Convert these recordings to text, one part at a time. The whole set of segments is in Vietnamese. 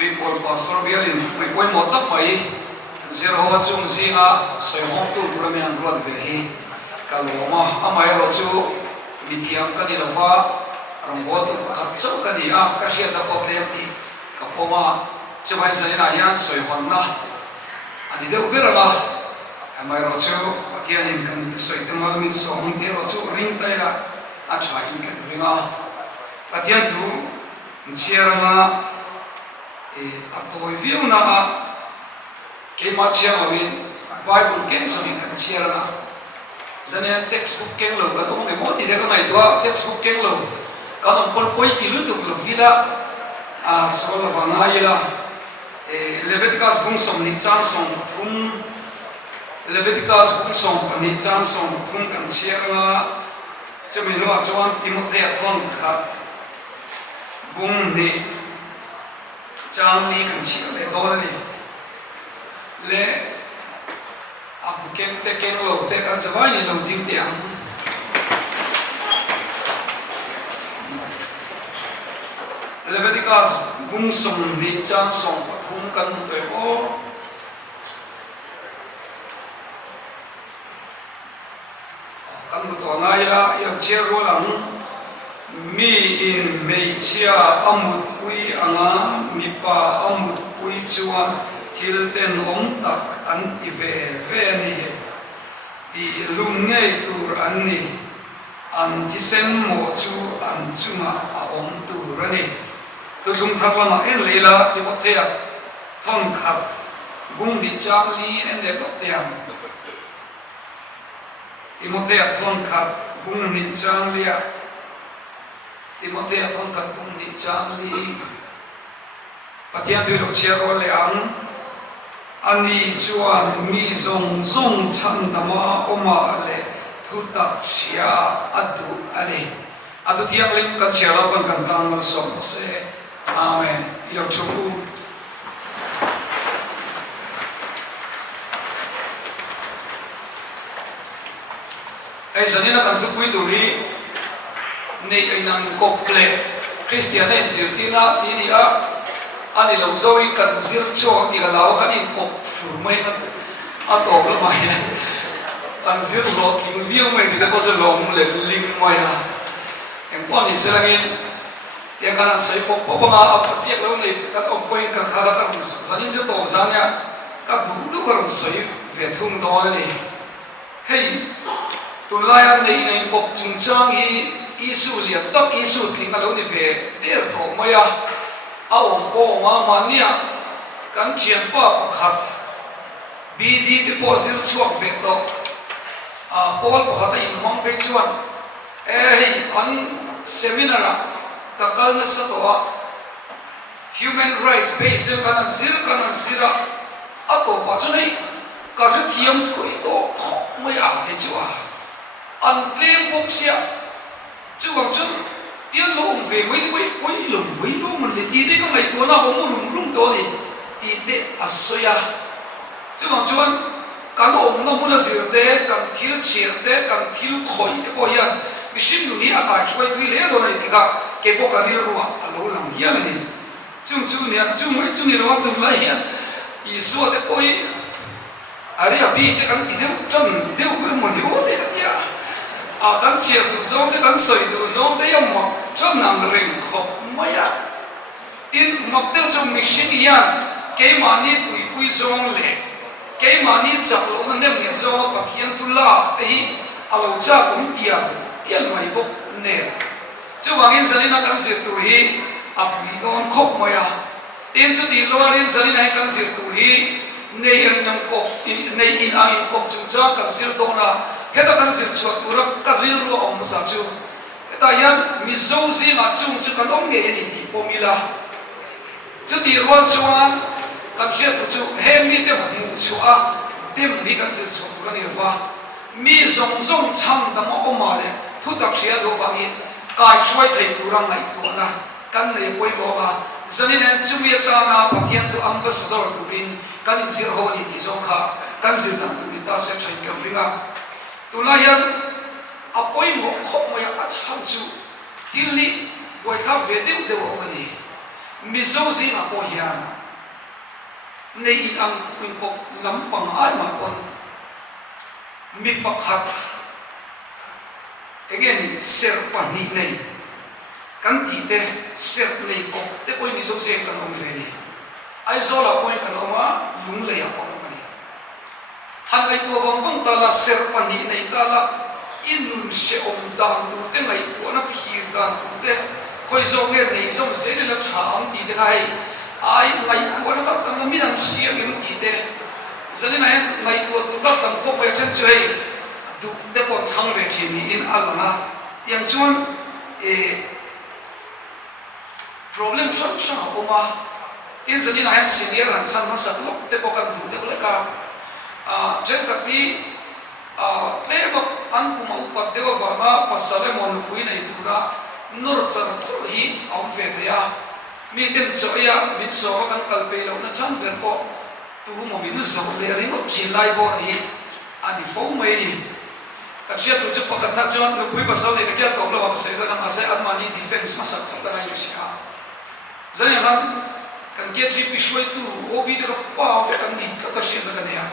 tui Paul pastor bialin mai poi mo tak mai zero ho chung zinga soi hom tu turami an ruat ve hi kaloma amai ro chu mithiam ka ni lawa rangbo tu khat chau ka ni a ka hria da potlem ti kapoma chumai zaina yan soi hon na ani de ubirama amai ro chu pathian in kan tu soi temal min so hon te ro chu ring tai la a thwa in kan ringa pathian tu chiarama atoi viu na a ke ma chiang awin bible ken sami kan chiarama zane textbook ken lo kan ong mo ti de ka ngai tua textbook ken lo kan ong pol poi ti lu tu lo vila a sola bangai la Leviticus bung som ni chang som thum Leviticus bung som ni chang som thum kan chiarama chumi no a chuan Timothy thon khat bung ni chang ni kan chi le do ni le abu ken te ken lo te kan savai ni lo ding te ang Leviticus bung som ni chang som pathum kan mu te o kan mu to ngai la yang che ro lang mi in mei chia amut pui anga mi pa amut pui chuan thil ten om tak an ti ve ni ti lung ngei tur an ni an ti sem mo chu an chunga a om tur ani tu lung thak lama en leila ti mo thea thon khat bung di chang li en de lok tiam ti mo thea thon khat bung ni chang lia Timothy athon kan bung ni chang li pathian tu lo chia ro le ang ani chuan mi zong zong chan dama oma le thu tak sia adu ani adu thiang lim kan chia lo kan tang mal som se amen ilo chu ai sanina kan tu pui tu ri nei ai nang kop ple Christian nei zir tina tini a ani lo zoi kan zir cho ti ga lao kan in kop fur mai na a to lo mai na kan zir lo ting viu mai ti da ko zo lom le ling mai na em ko ni selangin ya kana sai fo po ma a pasiak lo nei ka om point ka kha ka ni sanin je to sang ya ka du du ko sai ve thum do ni hey tu lai an nei nei kop chung chang hi Isu lihat tak Isu tinggal lalu di ver to maya awam po ma nia kan cian pa pakhat BD deposit suak veto Paul pakhat in mong pe chuan an seminar takal na sa to human rights based kanan zira ato pa chunai ka thiam thui to maya ke chua an tlem bok sia chú còn chú tiếng lồng về mấy lồng mình để đi đấy có ngày tuổi nào cũng rung to đi đấy à soi à chú còn chú anh càng ôm nó muốn là gì đấy càng thiếu tiền đấy càng thiếu khói đấy coi à vì xin được đi à tại quay thui lẽ rồi này thì cả cái bộ cái điều rồi à lâu làm hiền này chú nè chú này nó từng lấy hiền thì số đấy coi à đấy à bị đấy càng thì đều cái một điều đấy cái gì kan chia tu zong de kan soi tu zong de yam mak cho nang ring khop maya tin mak de chung mixing yan ke mani tui pui zong le ke mani chak lo na nem nge zo pathian tu la te hi alo cha kum tian mai bok ne chu wangin zalina kan sir tu hi api don khop maya tin chu ti lo rin zalina kan sir tu hi nei ang nang kop nei in ang kop chung cha kan sir to na heta kan sir chua tura ka ril ru om sa chu heta yan mi zo si ma chung chu kan om nge ni ti pomila chu ti ron chuan kan sia tu chu he mi te mu chu a dem ni kan sir chua tura ni wa mi zong zong chang da ma oma le thu tak sia do wangi kai choi thei tura ngai tu na kan nei poi go ba zanin en chu mi ta na pathian tu ambassador tu rin kan sir ho ni ti song kha kan sir da tu ni ta se chai ka ringa tulayan apoi mo khop mo ya achang chu tilli boi kha ve deu de wo mani mizo zi na po hian nei ang kuin kop lampang ai ma pon mi pakhat again ser pani nei kan ti te ser nei kop te poi mizo zi kan om ve ni ai zo la poi kan oma lung le ya ko mani han ai tu vong ta la ser pani nei ta la inun se om dan tu te mai tu na phir dan tu te khoi zo nge nei zo se le la thang ti te kai ai ngai tu na ka tam mi nam si a gem ti te zali na ngai tu tu ka tam ko mai chen chei du te po thang ve chi ni in alama tiang chuan problem shop sha ko ma in zali na senior han chan ma sak lok te po kan du te le ka chen ka ti lebo an kuma upat dewa vama pasale mon kui nei tura nur char char hi om ve thaya mi ten choya min so kan kalpe lo na chan ber po tu mo min so le ri mo chin lai bo hi ani fo mai ni ka sia tu chu pakat na chuan no kui pasal ne kya to lo ba se da ma se an mani defense ma sak ta nai sia zani kan ke tri pishwai tu obi de ka pa ve kan ni ka sia da ne ya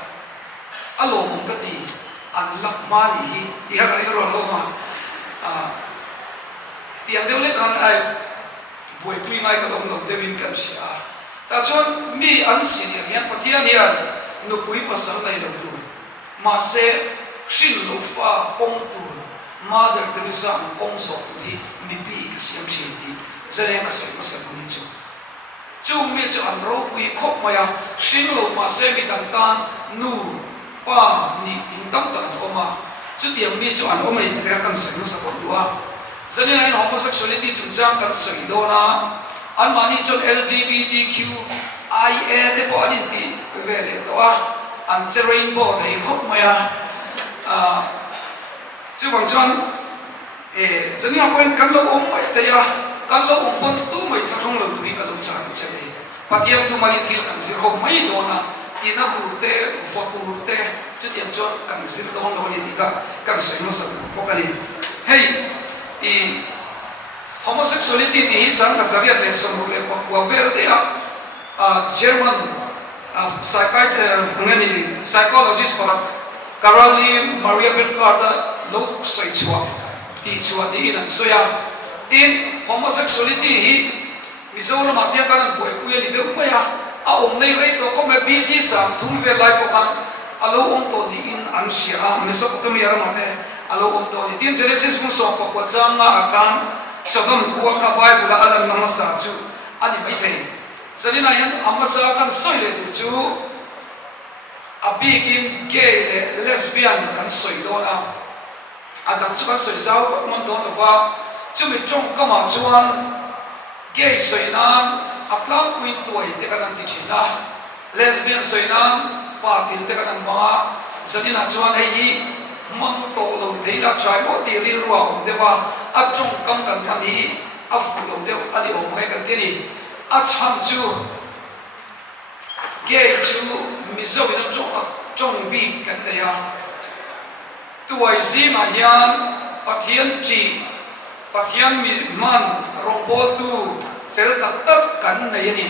alo mong ka ti an lak mani hi ha kai ro lo ma tiang deu le kan ai boi pui ngai ka dom lo devin kan sia ta chon mi an sin ya patia ni an no pui pasal nai lo tu ma se shin lo fa pong tu mother teresa pong so hi mi pi ka siam chi ti zare ka se ma sa ni chu chu mi chu an ro pui khop ma ya shin lo ma se mi dan tan nu pa ni ting tam tan ko ma chu tiang mi chu an omai ni ka kan se na sa ko tu a zani na homosexuality chung chang kan sai do na an mani chon LGBTQIA de po anin ti ve le to a an che rainbow thai khop ma ya chu bang chon zani a point kan lo om mai ta ya kan lo om pon tu mai tha thong lo tu ni kan lo cha ni che patiam tu mai thil kan zir ho mai do na tina tu te fotu te chu tiam chon kan zir do lo ni ti ka kan sai no sa ko ka ni hey homosexuality ti sang ka zaria le som le ko vel de German psychologist for Caroline Maria Bernhardt lo sai chua ti chua di nan soya tin homosexuality hi mizoram atia kan boi puya ni de umaya a om nei rei to ko me busy sam thum ve lai ko kan alo om to ni in an sia mesopotamia ramate alo om to ni tin Genesis mu so ko chang ma akan sodom thua ka bible alam na sa chu ani mai thei zalina yan amasa kan soi le tu chu abikin gay le lesbian kan soi do na adam chu kan soi sao mon do na wa chu mi trong ka ma chuan gay soi na atlang kuin tuai te kan ti china lesbian soi na pa til te kan ma zalina chuan hei mang to lo thei la trai mo ti ri ruwa om de wa a trong kam kan mani a fu lo de ani om mai kan ti ni a cham chu ge chu mi zo bi trong bi kan de ya tuai zi ma hian pathian chi pathian mi man rong bo tu fel tak tak kan nei ni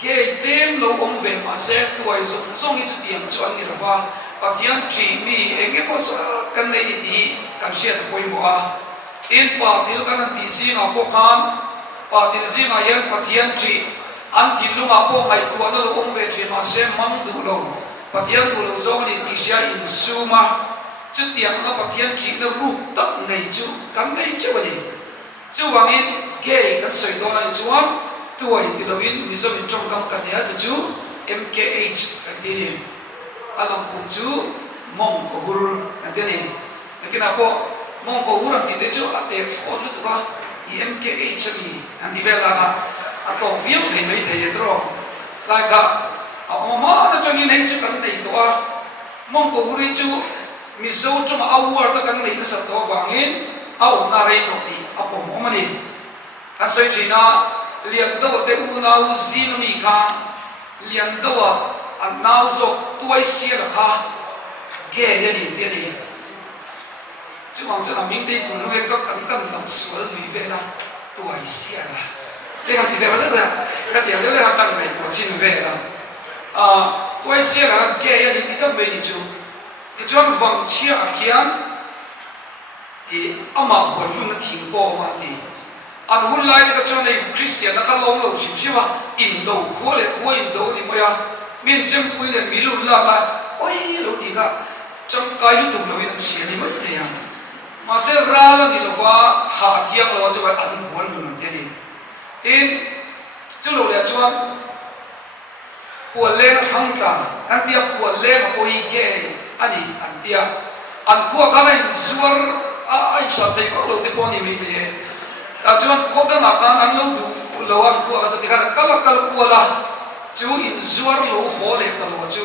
ge tem lo om ve ma se tuai zong i chu tiam chuan ni rawa pathian chi mi enge po sa kan nei ti kan sia to poi mo a in pa til kan ti si nga po khan pa til si nga yan pathian chi an ti lu nga po ngai tu na lo om ve chi ma se mang du lo pathian du lo zo ni ti sia in su ma chu tiang na pathian chi na ru tak nei chu kan nei chu ni chu wang in ge kan soi do na chuan tuai ti lo in mi zo in trong kam kan ya chu MKH kan ti ni alam kum chu mong ko hur na te ni lekin apo mong ko hur an ti chu ate on lu ba MKH ni an ti bela ha ato view thei mai thei dro lai kha apo ma na chang in chu kan dei to a mong ko hur chu mi zo chu ma awar ta kan dei na sa to wangin au na rei to ti apo mo mani kan sai china lian do te u na u zin mi kha lian do an nau zo tuai sia la kha ge ye ni te ni chu wang sa ming dei kun we ka kan kan nam sual vi ve la tuổi xia là đây là thì đều là cái điều đó là tăng ngày của xin về là tuổi xia là cái gì thì tâm bên chú cái chuyện vòng chia kian thì ama còn luôn là thiên bộ mà thì anh hôn lại cái chuyện này Christian nó khá lâu lâu xíu mà Indo khối lệ khối Indo thì mới miền Trung khối lệ Mỹ luôn là ôi lâu thì cả trong cái YouTube lâu thì xia thì mới thế à mà sẽ ra là thì là qua thả thiang là cho phải ăn buồn luôn thế đi tin chú lâu là cho buồn lên thăng cả anh tiệp buồn lên mà ôi cái anh tiệp anh qua cái này zuar anh sợ thấy có lâu thì bao nhiêu mấy thế ta cho anh có cái nào cả anh lâu đủ lâu anh qua cái gì cái là qua là chú in zuar lâu khó lên tao lâu chú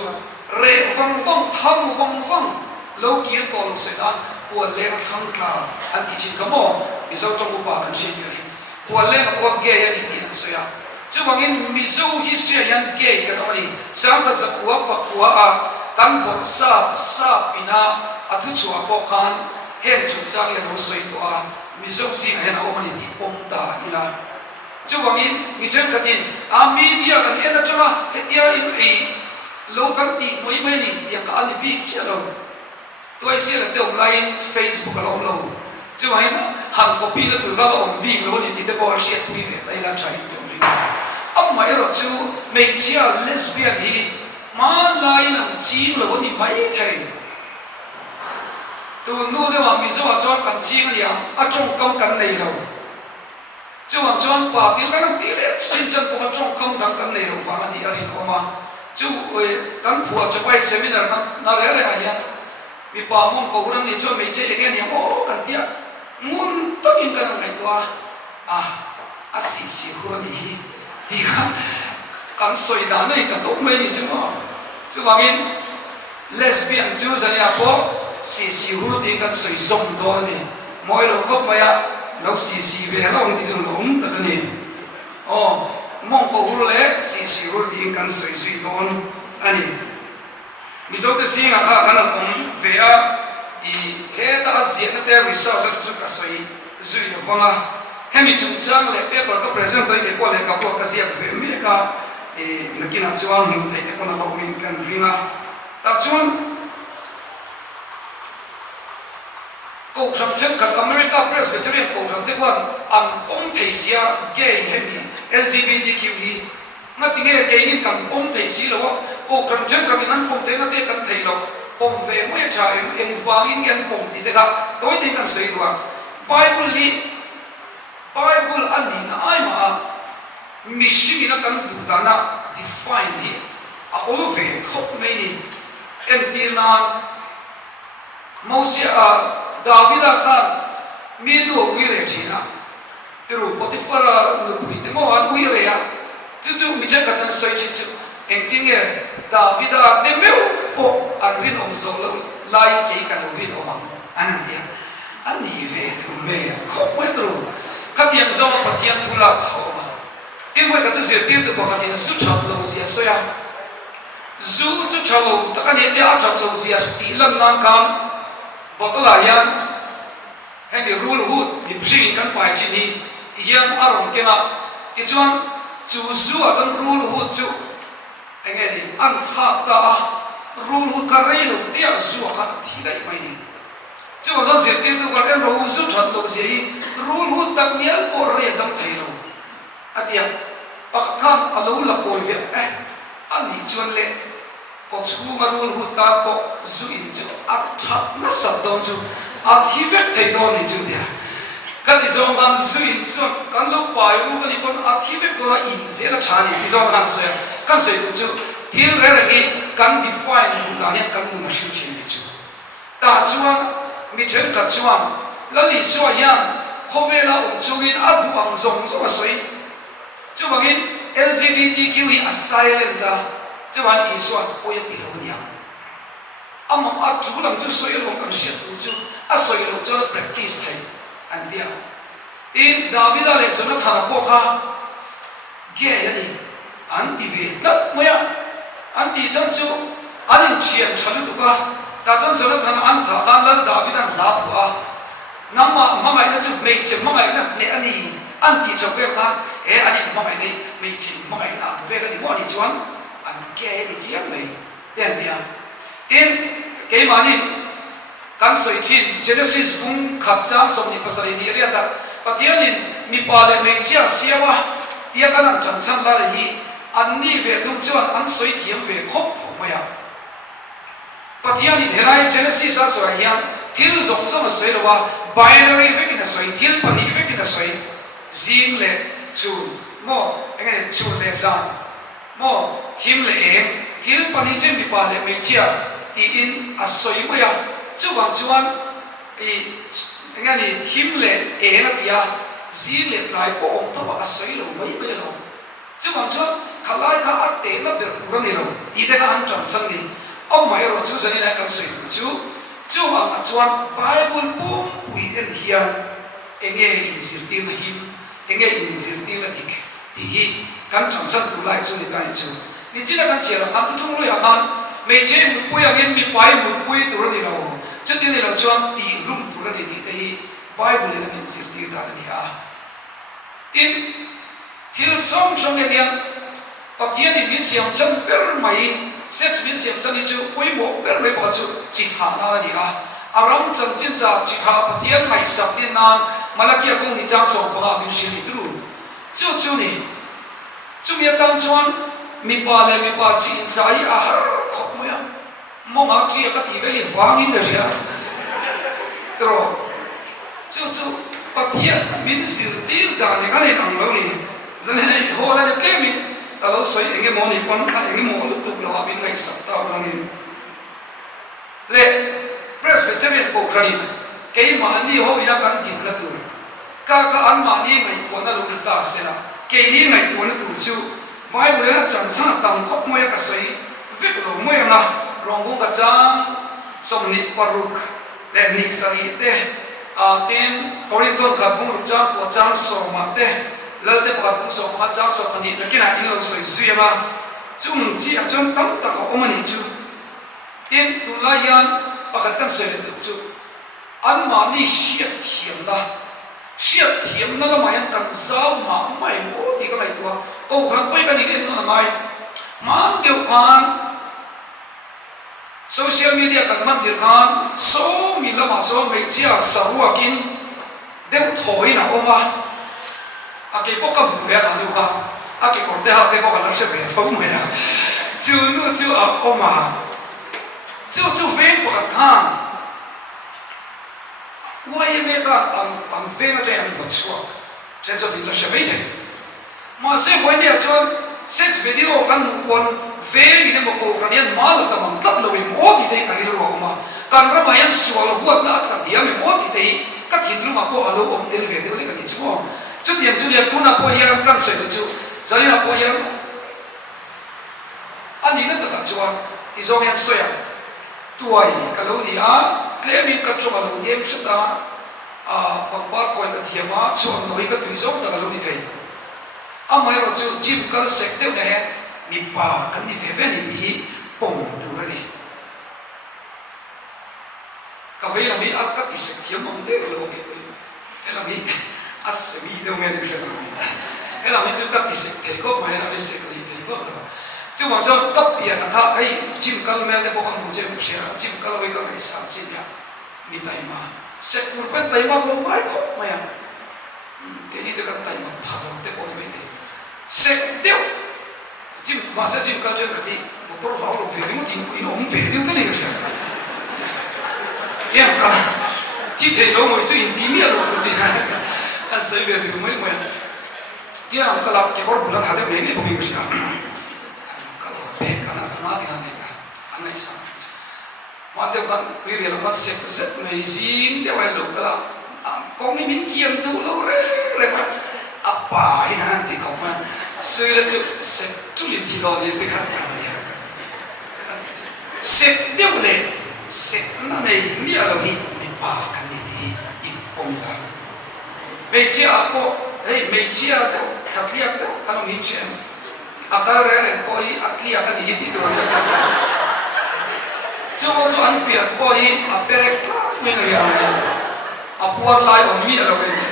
re vang vang tham vang vang lâu kia to lâu sẽ ăn buồn lên thăng cả anh thì chỉ có một ví dụ trong một bài anh xin cái này buồn lên qua cái anh thì anh sẽ chú bằng in ví dụ khi xưa anh cái đó này sáng ta sẽ qua kan bok sa pina athu chua ko khan hen chu chang ya no soi to a mi zo ji hen a omani ti pom ta ila chu wangin mi chen katin a media kan ena chama etia in e local ti moi mai ni yang ka ani bi che lo toi se la te online Facebook lo lo chu wangin han copy la tu ga lo bi lo ni ti te ko share pui ve ta ila chai te ri amma ero chu mei chia lesbian hi mà lại là chỉ là vấn đề mấy thầy từ nô đây mà mình cho cho cần chi cái gì à trong công cần này đâu cho mà cho bà tiếng cái năng tiếng đấy trên chân của trong công cần này đâu phải là gì ở đây mà chú cần phù cho quay seminar nó lấy lại cái gì vì bà mong cầu rằng thì cho mấy chế cái này ô cần tiếc muốn tất nhiên cái này đó xì hơn thì kan soi da nei ta tok mai ni chuma chu wangin lesbian chu zania po si hu di kan soi som do ni moi lo khop maya lo si ve lo ti chu lo ta ni mong ko hu le si hu di kan soi don ani mi zo te singa ka kana pom ve a di he ta zia na te resource chu ka soi zui no khonga hemi chung chang le paper ko present toi ke ko le ka po ka sia ve me ka nakina chuan hmu thei te pawh lo in kan ringa ta chuan ko thram chen khat America Presbyterian ko thram te wan an om thei sia gay hemi LGBTQ hi ngati nge ke in kan om thei si lo ko thram chen khat in an om te ngate kan thei lo pom ve mo cha em wangin gen pom ti te ka toi te kan sei wa Bible ani na ai ma mission na kan du dana define ni a olove khop mai ni entirna Moses David kan minu uire thina pero Potiphar no puite mo an uire ya chu mi cha kan soi chi entinge David de meu po an rin om so lai ke kan rin om anandia ani ve tu me khop mai tru katiam zo pathian thula khaw因为他这些电的包括电视长楼些所以啊，如这长楼，大概年底长楼些地冷难看，包括来样，还没入户，你不是应该摆进去，一样阿龙给嘛，一种住宿啊，种入户住，哎个的按哈达啊，入户卡瑞路第二宿啊，提个一枚的，这我当时电的包括楼数长楼些，入户当年过热当提了。atia pakhan alo la koi ve ani chuan le ko chu marul hu ta ko zu in chu a tha na sa don chu a thi ve thei don ni chu dia kan di zo man zu in chu kan lo pai lu kan ni kon a thi ve do na in ze la cha ni di zo kan se chu thil re re ki kan define hu da ne kan nu shi chi ni chu ta chuan mi then ka chuan la li so yan kho ve la om chu in a du ang zong zo soi就讲因 LGBTQ 伊 silent 啊，就讲伊说我也第六年，啊主人就水龙咁写读就水龙就 practice 係安啲啊，因David咧就那他那國家 gay 呀你，安啲嘅得咩呀？安啲真就安啲錢出嚟讀啊，但真就那他那安他那David那拉普啊，那麼媽咪那就沒錢，媽咪那你安啲。anh ti chọc cái thằng anh đi mà mày đi mày chỉ mà mày làm về cái đi mua đi chuan anh kia cái chiếc này tiền tiền in cái mà đi kan soi chin Genesis kung khap chang som ni pasari ni ria da patianin mi pa le me chia siawa tia kan an chan san la hi an ni ve thum chuan an soi thiam ve khop maya patianin helai Genesis a soi hian thil zong zong soi lo binary vekin a soi thil pani vekin a soi zin le chu mo engai chu le zan mo thim le eng thil pani chen mi pa le me chia ti in a soi maya chú còn chuan anh ấy thím lệ là gì dí lệ lại bộ ông thọ à sấy lầu mấy bây giờ chú còn chuan khá lại khá ắt tế nó được đủ này rồi đi đây anh chọn sang đi ông mày rồi chú dân này cần sấy chú hoàng chuan Bible boom uy en hiền anh ấy insertin him anh ấy insertin là thì cần chọn sang đủ lại chú này cái chú你只能看起来看都通路要看每天một buổi anh mi bài một buổi đủ này rồi trước tiên là chuan ti lum tu ra ni cái Bible là mình sẽ đi ra ni à in thil song trong cái niệm và thiên thì mình xem chânber mai sex mình xem chân ni chu quay bộ ber mai bao chu chỉ hạ na ni à aram chân chân cha chỉ hạ và thiên mai sắp tin nan malakia cũng ni trang song ba mình xem ni tu chu ni chu mi tan chuan mi pa chi rai à khóc mày mong ác kia cái gì vậy vang in rồi à, rồi, chú bắt hiện mình xử lý đàn này cái này thằng lâu này, cho nên này họ đã được cái mình, ta lâu xây những cái món này con, những cái món lúc tục là mình ngày sắp tao là mình, lệ, Presbyterian cổ khani, cái mà anh đi họ bị đang cắn kìm là tuổi, các anh mà đi ngày tuần là lúc ta sẽ là, cái đi ngày tuần là tuổi chú, mai bữa là chẳng sang tầm khóc môi cái xây, viết đồ môi là rong bu ka chang som ni paruk le ni sari te ten Korinton ka bu chang ko chang so ma te le te pa bu so ma chang so ani le kina in lo soi sui ma chung chi a chang tam ta ko omani chu ten tu la yan pakat kan se le chu an ma ni siat thiam na la ma yan kan zau ma mai mo ti ka lai tua ko kan poi ka ni len na mai man deu kan social media kan man dir khan so mi lama so mei chia sawa kin deu thoi na oma ake poka bu ya kan lu ka ake ko de ha de poka la se ve tho mo ya chu a oma chu ve poka khan wai me ka an ve na de an bo chua chen cho din la se ve the ma se wai dia chon sex video kan mu kon về thì nó có cái này mà là tầm tắt lâu em mót thì đây cái điều mà cần ra mà anh xóa là buat đã cái điểm em mót thì đây cái thìn lúc mà có alo ông đến về điều này cái gì chứ chút tiền chút tiền cũng là có yên căn sở chứ giờ này là có yên anh đi nó tất cả chứ thì do anh soi tuổi cái lâu đi cái mình cắt cho cái lâu em chút ta bằng ba coi cái thiệp mà chọn nói cái tuổi giống cái lâu đi thấy anh mới rồi chứ chim cái sẹt tiêu này mi pa kan ni ve ni di pom du ra ni ka ve la mi a ka ti se thiam om de lo ke ela mi as mi de men de ela mi chu ta ti se ke ko ma ela mi se ko ni ko chu ma cho cấp bia na ha ai chim kal mel de ko kan mu che mu sia chim kal ve ka ai sa chin ya mi tai ma se kur pen tai ma lo mai ko ma ya ke ni de ka tai ma pha lo te ko ni te se deu chim mà sẽ chim cao chân cái gì một tôi bảo là về một tiền quỷ nó không về tiêu cái này rồi em cả thi thể đâu ngồi chơi tí miệng rồi thì anh xây về thì mấy người tiếc là cái là cái con bùn nó tháo được mấy cái bùn cái gì à cái là bé cái là thằng nào thì anh này sao mà tiêu con tuy là con xếp này xin tiêu anh lục cái là có cái miếng kiềm tu lâu rồi mà apa ini nanti kau mah sudah tu lihat di luar itu kan dia set dia boleh set mana ini aloh ini pakan ini impomila meja apa meja tu takliat tu kalau meja akal rere boy akli akan dihiti tu cuma tu anpiat boy aperek lah punya dia apuan lai ommi aloh ini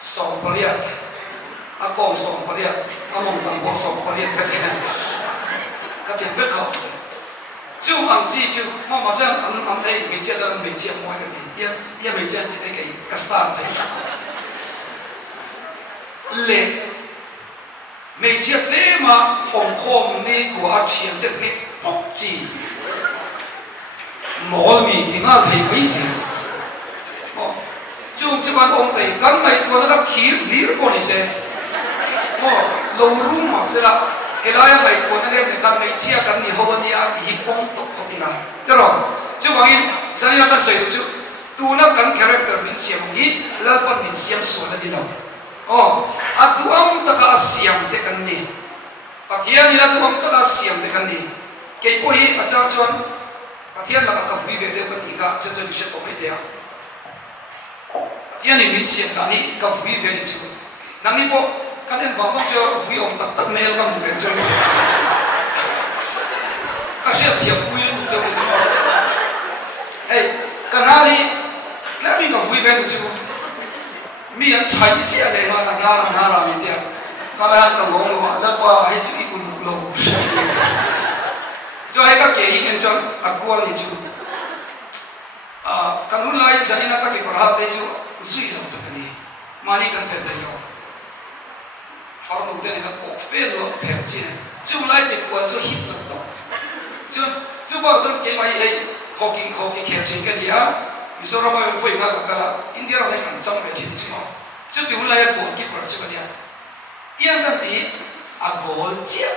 song pariat akong song pariat among tang bo song pariat ka tiang be khao chú ang chi chú mà xem anh đây mấy chia cho mấy chia mua cái gì yên mấy chia thì cái custard thấy lệ mấy chia lệ mà ông khom này của thiền được này bốc chi mỗi mi thì ngã thấy mấy gì chú bạn ông thấy gần mấy tuổi nó thiệt liệt con này xem lâu rung mà sẽ là cái loại này của nó đem cái mấy chia cái này hầu như là cái bông tốt có tiếng nào, được rồi, chứ mà in, sau này nó sẽ chú, tu nó cái character mình xem gì, là con mình xem số là đi đâu, tu ông ta cái xem thế cái này, thiên là tu ông ta cái xem thế cái này, cái bôi ở trong chuan, thiên là cái vui vẻ đấy cái gì cả, chân chân sẽ có mấy thế, thiên này mình xem cái này cái vui vẻ đấy chứ, nãy mình bảo cái này vào cho vui ông tập tập mail cái mục cho cái gì thiệp vui luôn cho cái gì ấy cái nào đi cái mình có vui vẻ được chứ mình ăn chay xí ở đây mà là ra mình đi cái này ăn cái ngon mà đã qua hết chữ ít cũng lâu cho hay các cái anh chọn aqua đi chứ cái lúc này giờ này các cái còn học đấy chứ suy đâu cái này mà này cần phải thấy đâu farm udah ni nak offer lo percaya, cuma lagi kuat so hit nak tau, cuma so kemai hoki catching ke dia, misalnya ramai orang nak kala India orang kan sama macam cuma, cuma lagi kuat keeper cuma dia, dia nanti agol cia,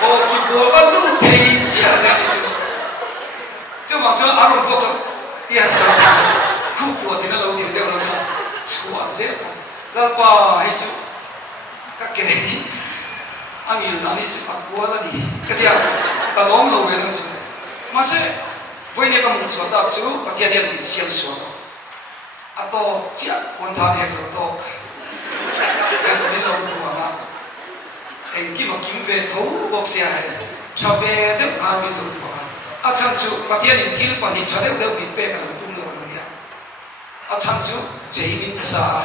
hoki bola lu teh cia cuma arun foto dia kuat dia lalu dia orang cuma chúa sẽ là bà hay chú các cái anh yêu thằng ấy chú bắt qua là đi cái gì ta lom lâu về thằng chú mà sẽ với những cái mục tiêu đó chú bắt thiên nhiên bị xiêm xuống à to chia quan tham hệ lâu to cái này lâu tuổi mà anh kia mà kiếm về thấu bốc xe này cho về được hai mươi lâu tuổi à chẳng chú bắt thiên nhiên thiếu bắt thiên cho được bị bể cái lâu tung lâu rồi à chẳng chú chế mình bây giờ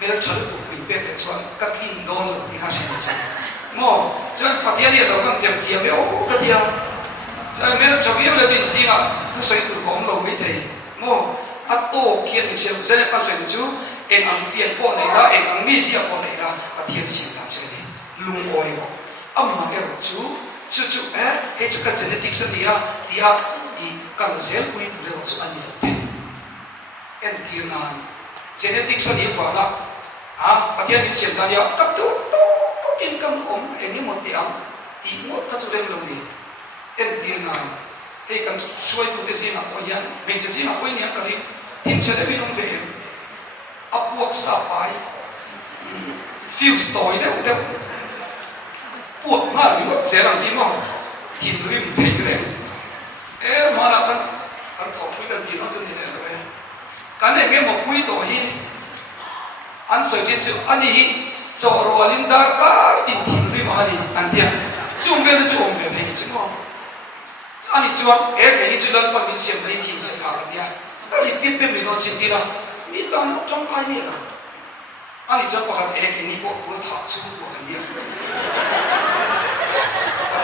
mình đã chọn được mình biết là chọn các kinh đôn là thì khác gì chứ mà chọn bắt thiên nhiên là con tiệm tiệm béo cái tiệm cho nên mình đã chọn béo là chuyện gì à tôi xây từ công lâu với thầy mà à tổ kiến mình xem cho nên con xây chú em ăn biển bỏ này đó em ăn mì xì bỏ này đó à thiên sinh ta chơi đi lung oi bỏ âm mà em chú hay chú cái genetic sẽ đi đi cần sẽ quy tụ được chú anh đi được en dir nan genetic sa ni fa na pathian ni sem ta dia ka tu kin kam eni mo tiam ti mo ta chu rem lo ni en dir nan he kan suai ku te sin ko yan me se sin ko ni ka ri tin se de binong ve apuak sa pai feel story de puak ma ri mo se ram chi mo tin rim thei gre ma la kan thok ku kan ti no chu ni cái này nghe một quý tổ hi anh soi chuyện chứ anh đi cho rồi linh dar cả tin tin đi mà đi anh đi chứ không biết là chứ không biết hay chứ không anh đi chọn cái đi chọn lần mình xem thấy tin sẽ thảo cái anh đi biết mình đâu xem đi đâu mình đang trong tay mình à anh đi chọn cái đi bộ cuốn thảo chứ không cái đi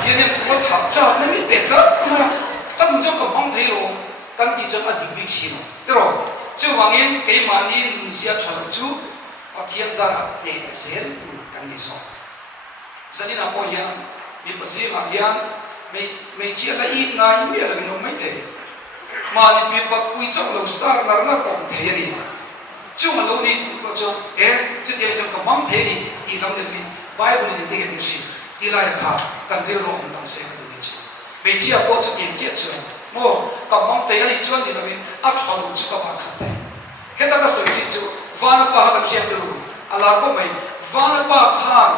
thì nên cuốn thảo cho nên mình biết đó mà các thứ trong cầm không thấy rồi các đi chọn anh đi biết gì rồi được rồi chú hoàng yên cái mà đi nung xia cho chú và thiên gia để xem tu cần đi sao cho nên là bây giờ mình phải xem là hiện mình chia là ít ngày bây giờ mình không mấy thế mà mình bắt quy trong lâu star là nó còn thế đi chú mà lâu đi cũng có cho chú tiền trong cái mong thế đi thì làm được mình Bible này thì cái gì thì lại khá cần điều đó mình làm sẽ được cái gì mình chia có cho tiền chia cho mo cầm mong thấy đi chuan thì là mình áp họ đủ chú các bạn sắp thấy hiện tại cái sự chỉ chú vana pa cái chuyện từ Allah có mấy vana pa khan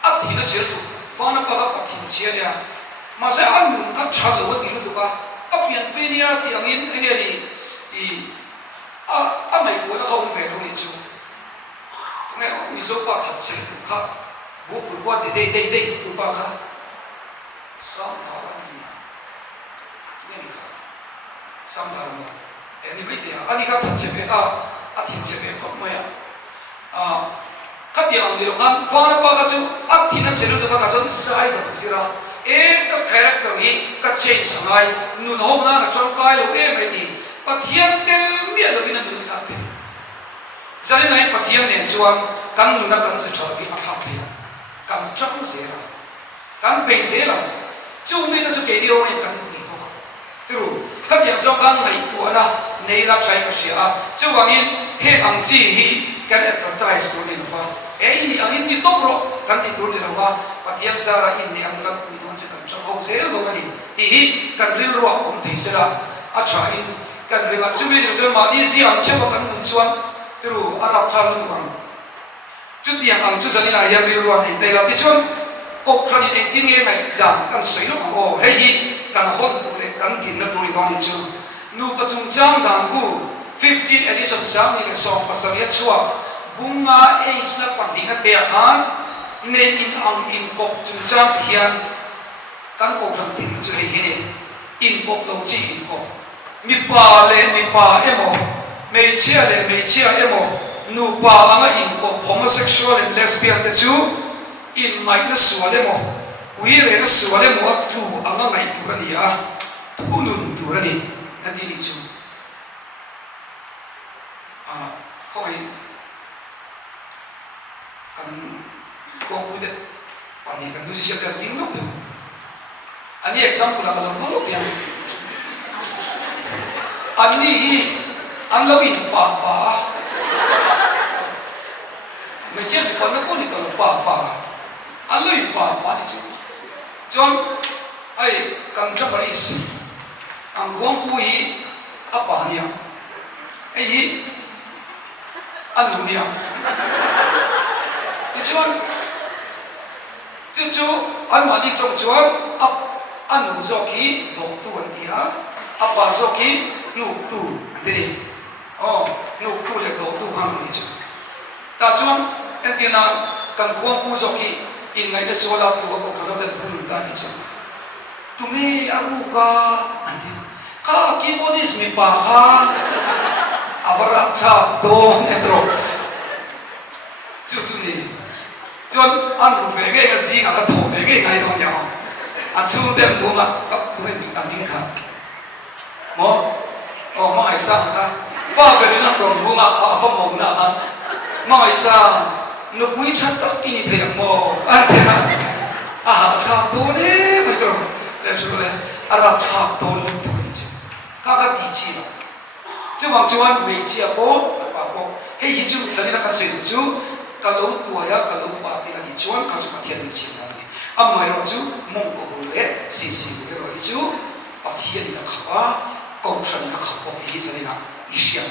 áp thì nó chuyện từ vana pa cái chuyện chuyện này mà sẽ ăn được các chả lúa thì nó được à áp hiện bên nhà thì anh in cái này thì mấy của nó không về đâu đi chú nghe mình số pa thật chuyện từ khác bố của qua đây từ pa khác sao thảo samdharmo ani mai te ani ka that chepe a thin chepe khop moya khati ang dilo kan fana pa ka chu a thina chelu to ka chu sai da sira ek character ni ka change sangai nu no na na chong kai lo e mai ni pathian tel mi lo ina nu tha te zali nai pathian ne chuan kan nu na kan se thaw bi a tha te kan chang se ra kan be se la chu mi ta chu ke dio e kan ni ko tru khati ang so kan ngai tu ana nei la chai ka sia chu wangin he ang chi hi kan advertise to ni fa ni ang in ni to pro kan ti tur ni lawa pathian sara in ni ang kan ui don se kan chong ho sel do ni ti hi kan ril ro om thei se la a tha in kan ril a chu mi ni chu ma ni si ang che kan mun chuan tru arab thal lu bang chu ti ang chu sani la yam ril ro nei te la ti chuan ko khani le ti nge mai dan kan sei lo ko he hi kan hon tu le kan kin na tu ni don ni chu nu pa chung chang dan bu 15 edition sang ni le song pasal ya chua bunga age na pandina te han ne in ang in kop chung chang hian kan ko kham tin chu he hi ne in kop lo chi in kop mi pa emo me chia emo nu pa anga in kop homosexual and lesbian te chu in mai na suale mo ui re na suale mo tu anga ngai tu ra ni a unun tu ra ni na ti ni chu không ai kan ko pude pani kan du sia kan ting lok tu ani example la kalau lok yang ani an lo in pa me chen ko na ko ni to pa an lo in pa ni chu chon ai kan cha bari si ang kuang pu hi apa nia ai an nu nia chuan chu an ma ni trong chuan an nu zo ki do tu an dia apa zo ki nu tu ati ni nu tu le do tu han ni chu ta chuan en ti na kan kuang pu zo ki in ngai le so la tu ko ko no den tu ta ni chu tu me aru ka ati ka ki bodis mi pa ka abara tha do netro chu ni chuan an ru ve ge si nga ka tho ve ge ngai dong ya a chu dem bu ma ka bu ni ka ning kha mo ma ai sa ka ba be ni na ro bu ma a fa mo na ha ma ai sa no pui chat ta ki ni the mo an the na a ha tha do ne mai tro le chu le a ra tha do le tu ni chi ka ti chi la chu wang chuan me chi a bo pa bo he yi chu sa ni na ka se chu kalau tua ya kalau pati lagi cuan kalau cuma tiada di sini lagi. Amma yang tu mongko boleh sisi boleh itu pati yang nak kapa, kausan nak kapa ini seni nak isian.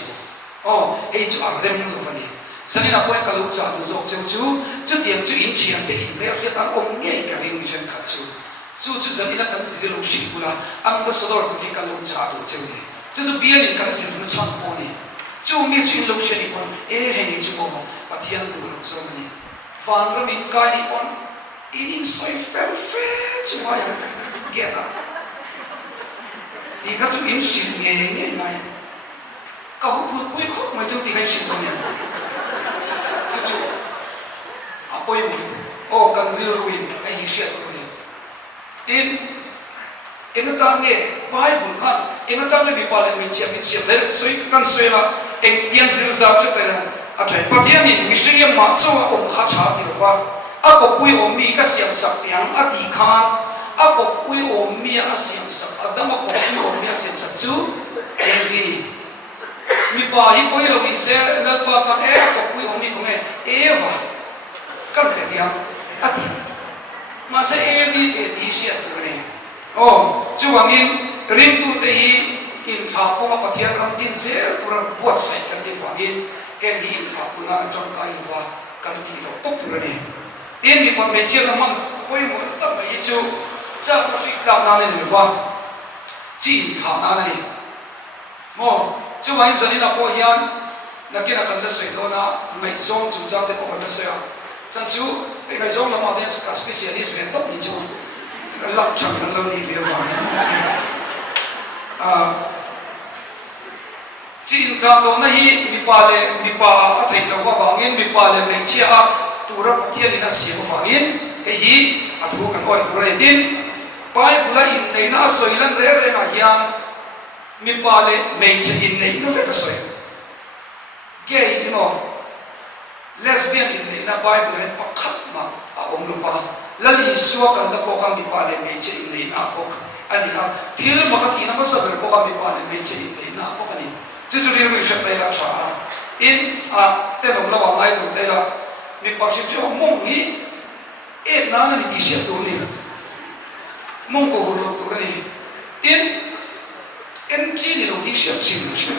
Itu arem tu fani. Seni nak buat kalau jatuh jauh tu dia tu imcian deh. Mereka kita omnya ikan ini macam kacu. Tu seni nak kan sini losi pula. Angka sedar tu ni kalau jatuh jauh. Tu biar ni kan sini macam poni. Tu macam losi ni pun ini cuma pathian tu so ni fan ka min ka ni on in inside fell cuma ya kita di ka chu im sin nge ngai ka hu pui khop mai chu ti kai sin ni chu apoi mo kan ri ruin ai hi tu ni tin engata nge bible khan engata nge bipalen mi chia mi sia le soi kan soi la eng tian sil za chu ta atai pathian in misri ma cho om kha cha ki wa a ko pui om mi ka siam sak tiang a ti kha a ko pui om mi a siam sak adam ko pui om mi a siam sak chu en di mi pa hi poi lo mi se na pa kha ko pui om mi ko nge eva kan pe dia a ti ma se di pe di sia tu ne chu wangin rin tu te hi in tha ko ma pathian ram din se turam buat sai kan di wangin en hi ha puna chong kai wa kan ti lo tok tu ne tin mi pat me chian man poi mo ta mai chu cha ko si ka na ne wa chi ha na ne mo chu wa in sa ni na ko hian na kina kan la sai do na mai zong chu cha te ko la sai chan chu e mai zong la ma den ka specialist ven tok ni chu kan lak chang kan lo ni ve wa cha to na hi mi pa a thei lo wa wangin mi pa le me chia a tura pathian in a siam wangin hi a thu kan oi tur re tin pai bula in nei na soilan re re ma hian mi pa le me che in nei no ve ka soi gay lesbian in nei na bible hen pakhat ma a om lo fa lali suwa kan la po kan mi pa le me che in nei na ko ani ha thil ma ka ti na ma sa ber ko ka mi pa le me che in nei na ko ani chu chu ri ri sha tai la tha in a te lo la wa mai lo te la mi pa shi chu mong ni e na na ni ti she to ni mong ko lo to ni in en chi ni lo ti she chi ni she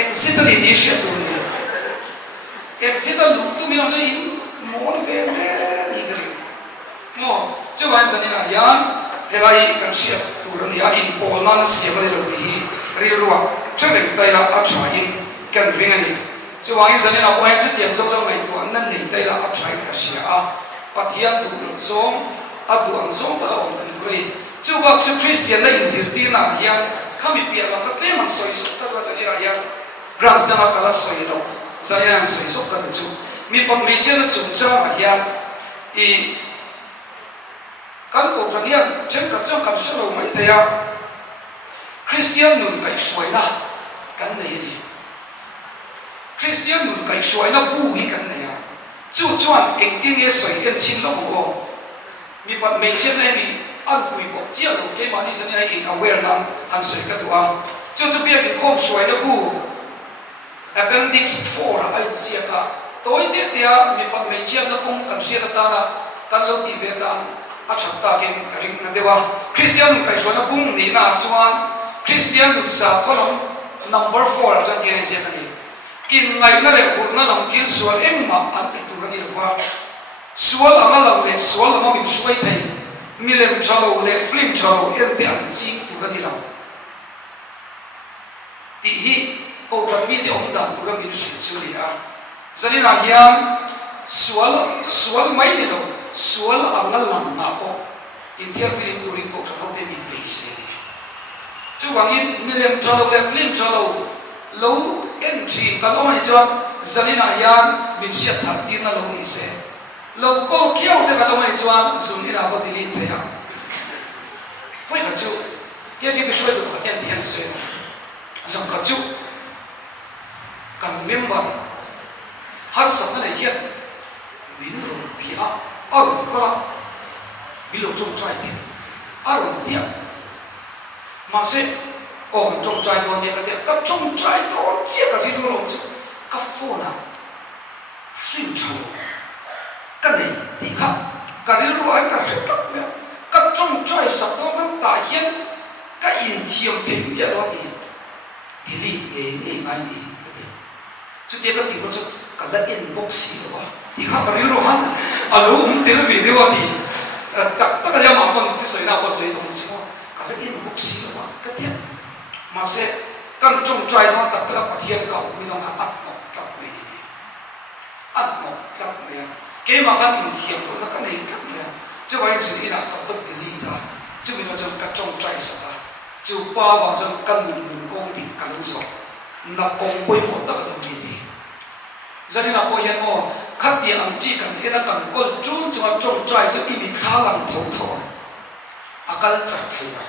exit ni ti she to ni exit lu tu mi lo in mo ve ve ni gri mo chu wan sa ni na yan helai kan she to ni ya in pol na se ma lo ti ri ruwa chu ri tai la a cha in kan ring ani chu wang in sa ni na ko hai chu tiam zo zo nei to an nan nei tai la a cha ka sia a pathian tu lo zong a duang zong ta om kan ri chu ba chu christian na in sir ti na yan khami pia la ka tle man soi so ta sa ni na yan grants na ka la soi lo sa yan soi so ka chu mi pat me chen chu cha yan i kan ko ran yan chen ka chang kan so lo mai ta ya christian nun kai soi na kan nei ni christian nun kai soi na bu hi kan nei ya chu chuan eng ting e soi en chin lo ko mi pat me chen ai ni an pui ko chia lo ke ma ni san ai in aware na an soi ka tu a chu chu bia ki khom soi na bu appendix 4 ai chia ka toi te tia mi pat me chen na kong kan sia ta na kan lo ti ve ta a chak ta kin ka ring na dewa christian nun kai soi na bung ni na chuan christian nun sa ko number 4 ajan ti ne se ta ni in ngai na le hur na lam thil sual em ma an te tur ni lo fa sual anga lam le sual anga min suai thai milem chalo le film chalo en te an ching tur ni lo ti hi ko ka mi de om dan tur min shi chu ni a zani na hian sual mai ni lo sual anga lam na ko in thia film turin ko ka te min be se chu wangin milem chalo le film chalo lo entry kan on ni chuan zanina yan min sia thar tir na lo ni se lo ko kiau te kan on ni chuan zum ni na ko delete the ya foi ka chu ke ti bi shoi do ka tian ti han se zum ka chu kan member har sam na hian min ro bi a ar ko la bi lo chung trai ti ar ti ma se oh trong trai to ni ka te ka trong trai to chia ka ri do lo chu ka phone na film chalo ka nei ti kha ka ri ro ai ka ri tak me ka trong trai sa to kan ta hian ka in thiam thim ya lo ti delete ni ngai ni ka te chu te ka ti ro chu ka la inbox si lo ti kha ka ri ro han alo te lo video ti tak tak ya ma pon ti soi na ko soi to chu ka la inbox si lo ka te mà sẽ căn trong trai đó tập các bậc thiên cầu với nó cả ăn ngọc tập về đi ăn ngọc tập về cái mà căn hình thiệp của nó cái này tập về chứ vậy sự đi là có vấn đề gì đó chứ mình nói trong các trong trai sao chứ ba vào trong căn mình công bình căn số là công quay một tập đầu đi đi cho nên là coi hiện mò khắc tiền làm chi cần cái là cần con chú cho trong trai cho im khá làm thấu thấu akal chặt hay